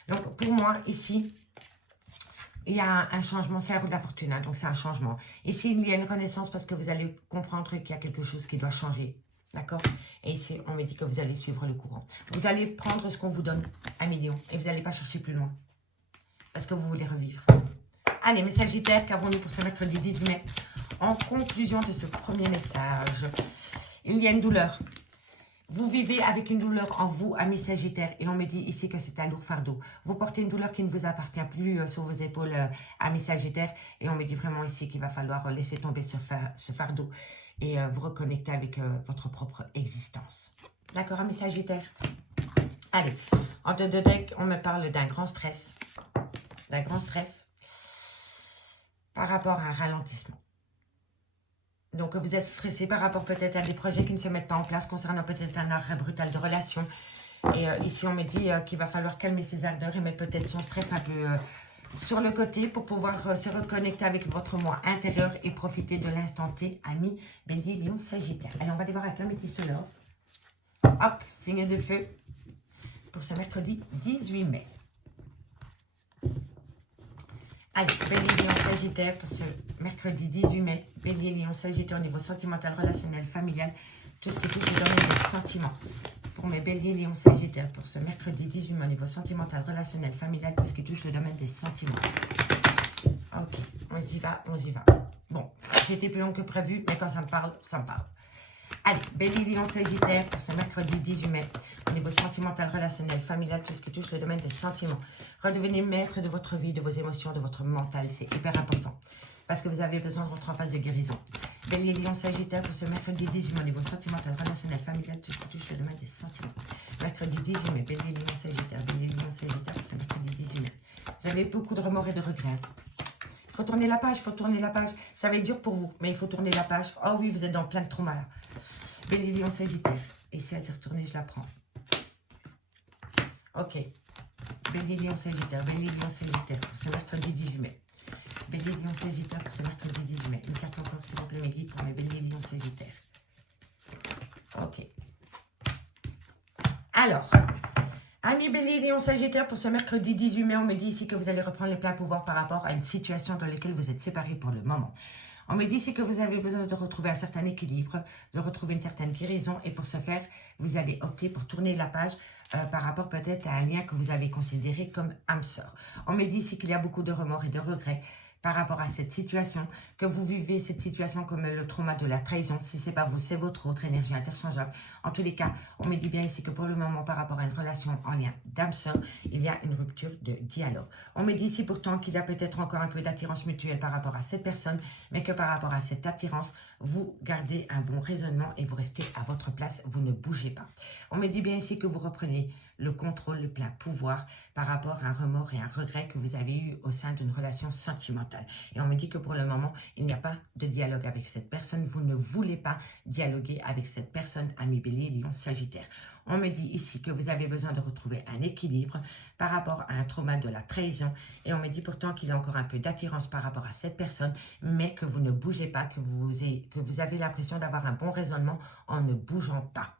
Donc, pour moi, ici, il y a un changement, c'est la roue de la fortune, hein, donc c'est un changement. Ici, il y a une renaissance parce que vous allez comprendre qu'il y a quelque chose qui doit changer. D'accord? Et ici, on me dit que vous allez suivre le courant. Vous allez prendre ce qu'on vous donne, un million, et vous n'allez pas chercher plus loin. Parce que vous voulez revivre. Allez, mes Sagittaires, qu'avons-nous pour ce mercredi 18 mai? En conclusion de ce premier message, il y a une douleur. Vous vivez avec une douleur en vous, amis Sagittaires, et on me dit ici que c'est un lourd fardeau. Vous portez une douleur qui ne vous appartient plus sur vos épaules, amis Sagittaires, et on me dit vraiment ici qu'il va falloir laisser tomber ce fardeau et vous reconnecter avec votre propre existence. D'accord, amis Sagittaires? Allez, en deux de deck, on me parle d'un grand stress. D'un grand stress par rapport à un ralentissement. Donc, vous êtes stressé par rapport peut-être à des projets qui ne se mettent pas en place concernant peut-être un arrêt brutal de relation. Et ici, on me dit qu'il va falloir calmer ses ardeurs et mettre peut-être son stress un peu sur le côté pour pouvoir se reconnecter avec votre moi intérieur et profiter de l'instant T, ami Bélier, Lion, Sagittaire. Allez, on va aller voir avec l'améthyste l'or. Hop, signe de feu pour ce mercredi 18 mai. Allez, Bélier, Lion, Sagittaire pour ce mercredi 18 mai. Bélier, Lion, Sagittaire au niveau sentimental, relationnel, familial, tout ce qui touche le domaine des sentiments. Pour mes Bélier, Lion, Sagittaire pour ce mercredi 18 mai au niveau sentimental, relationnel, familial, tout ce qui touche le domaine des sentiments. Ok, on y va, on y va. Bon, j'étais plus long que prévu, mais quand ça me parle, ça me parle. Allez, Bélier, Lion, Sagittaire pour ce mercredi 18 mai au niveau sentimental, relationnel, familial, tout ce qui touche le domaine des sentiments. Redevenez maître de votre vie, de vos émotions, de votre mental. C'est hyper important parce que vous avez besoin de rentrer en phase de guérison. Bélier, Lion, Sagittaire pour ce mercredi 18 mai au niveau sentimental, relationnel, familial, tout ce qui touche le domaine des sentiments. Mercredi 18 mai, Bélier, Lion, Sagittaire, Bélier, Lion, Sagittaire pour ce mercredi 18 mai. Vous avez beaucoup de remords et de regrets. Il faut tourner la page, il faut tourner la page. Ça va être dur pour vous, mais il faut tourner la page. Oh oui, vous êtes dans plein de traumas là. Bélier, Lion, Sagittaire. Et si elle s'est retournée, je la prends. Ok. Bélier, Lion, Sagittaire. Bélier, Lion, Sagittaire pour ce mercredi 18 mai. Bélier, Lion, Sagittaire pour ce mercredi 18 mai. Une carte encore, s'il vous plaît, mes guides pour mes Bélier, Lion, Sagittaire. Ok. Alors, amis Bélier, Lion, Sagittaire pour ce mercredi 18 mai, on me dit ici que vous allez reprendre les pleins pouvoirs par rapport à une situation dans laquelle vous êtes séparés pour le moment. On me dit ici que vous avez besoin de retrouver un certain équilibre, de retrouver une certaine guérison. Et pour ce faire, vous allez opter pour tourner la page par rapport peut-être à un lien que vous avez considéré comme âme sœur. On me dit ici qu'il y a beaucoup de remords et de regrets par rapport à cette situation, que vous vivez cette situation comme le trauma de la trahison. Si ce n'est pas vous, c'est votre autre énergie interchangeable. En tous les cas, on me dit bien ici que pour le moment, par rapport à une relation en lien d'âme sœur, il y a une rupture de dialogue. On me dit ici pourtant qu'il y a peut-être encore un peu d'attirance mutuelle par rapport à cette personne, mais que par rapport à cette attirance, vous gardez un bon raisonnement et vous restez à votre place, vous ne bougez pas. On me dit bien ici que vous reprenez le contrôle, le plein pouvoir par rapport à un remords et un regret que vous avez eu au sein d'une relation sentimentale. Et on me dit que pour le moment, il n'y a pas de dialogue avec cette personne. Vous ne voulez pas dialoguer avec cette personne, ami Bélier, Lion, Sagittaire. On me dit ici que vous avez besoin de retrouver un équilibre par rapport à un trauma de la trahison. Et on me dit pourtant qu'il y a encore un peu d'attirance par rapport à cette personne, mais que vous ne bougez pas, que vous avez l'impression d'avoir un bon raisonnement en ne bougeant pas.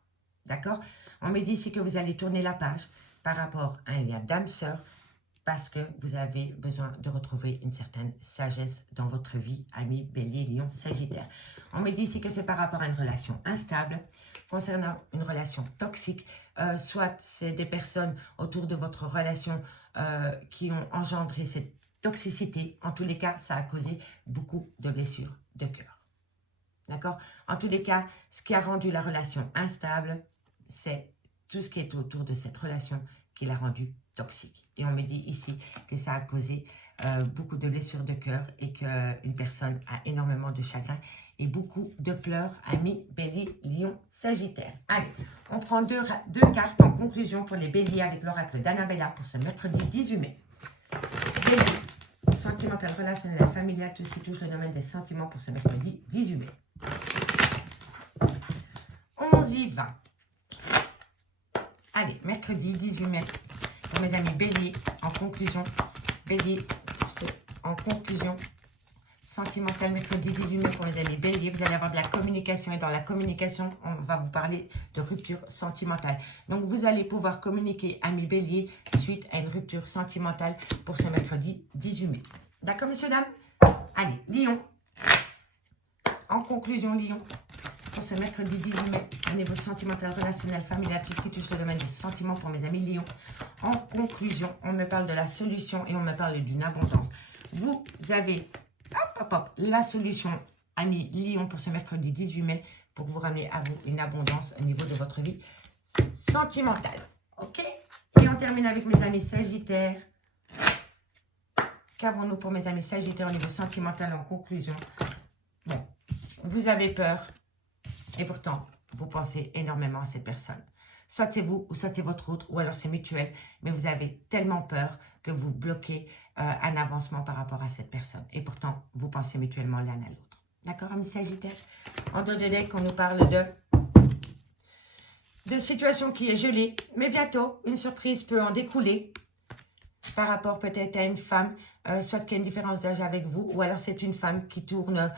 D'accord? On me dit ici que vous allez tourner la page par rapport à un lien d'âme sœur parce que vous avez besoin de retrouver une certaine sagesse dans votre vie, ami Bélier, Lion, Sagittaire. On me dit ici que c'est par rapport à une relation instable, concernant une relation toxique. Soit c'est des personnes autour de votre relation qui ont engendré cette toxicité. En tous les cas, ça a causé beaucoup de blessures de cœur. D'accord? En tous les cas, ce qui a rendu la relation instable, c'est tout ce qui est autour de cette relation qui l'a rendue toxique. Et on me dit ici que ça a causé beaucoup de blessures de cœur et qu'une personne a énormément de chagrin et beaucoup de pleurs. Amis, Bélier, Lion, Sagittaire. Allez, on prend deux cartes en conclusion pour les Béliers avec l'oracle d'Annabella pour ce mercredi 18 mai. Bélier, sentimental, relationnel, familial, tout ce qui touche le domaine des sentiments pour ce mercredi 18 mai. On y va. Allez, mercredi 18 mai, pour mes amis Bélier, en conclusion, Bélier, en conclusion, sentimental, mercredi 18 mai pour mes amis Bélier, vous allez avoir de la communication et dans la communication, on va vous parler de rupture sentimentale. Donc, vous allez pouvoir communiquer, amis Bélier, suite à une rupture sentimentale pour ce mercredi 18 mai. D'accord, messieurs, dames? Allez, Lion, en conclusion, Lion, pour ce mercredi 18 mai, au niveau sentimental, relationnel, familial, tout ce qui touche le domaine des sentiments pour mes amis Lion. En conclusion, on me parle de la solution et on me parle d'une abondance. Vous avez la solution, amis Lion, pour ce mercredi 18 mai, pour vous ramener à vous une abondance au niveau de votre vie sentimentale. Ok? Et on termine avec mes amis Sagittaires. Qu'avons-nous pour mes amis Sagittaires au niveau sentimental en conclusion? Bon, vous avez peur. Et pourtant, vous pensez énormément à cette personne. Soit c'est vous, ou soit c'est votre autre, ou alors c'est mutuel. Mais vous avez tellement peur que vous bloquez un avancement par rapport à cette personne. Et pourtant, vous pensez mutuellement l'un à l'autre. D'accord, amis Sagittaires? En dos de deck, on nous parle de situation qui est gelée. Mais bientôt, une surprise peut en découler. Par rapport peut-être à une femme, soit qu'il y a une différence d'âge avec vous, ou alors c'est une femme qui tourne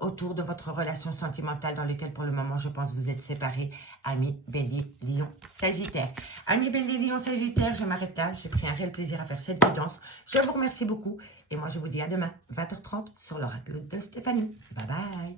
autour de votre relation sentimentale dans laquelle pour le moment je pense vous êtes séparés, amis Bélier, Lion, Sagittaire. Amis Bélier, Lion, Sagittaire, je m'arrête là, j'ai pris un réel plaisir à faire cette guidance. Je vous remercie beaucoup et moi je vous dis à demain 20h30 sur l'oracle de Stéphanie. Bye bye.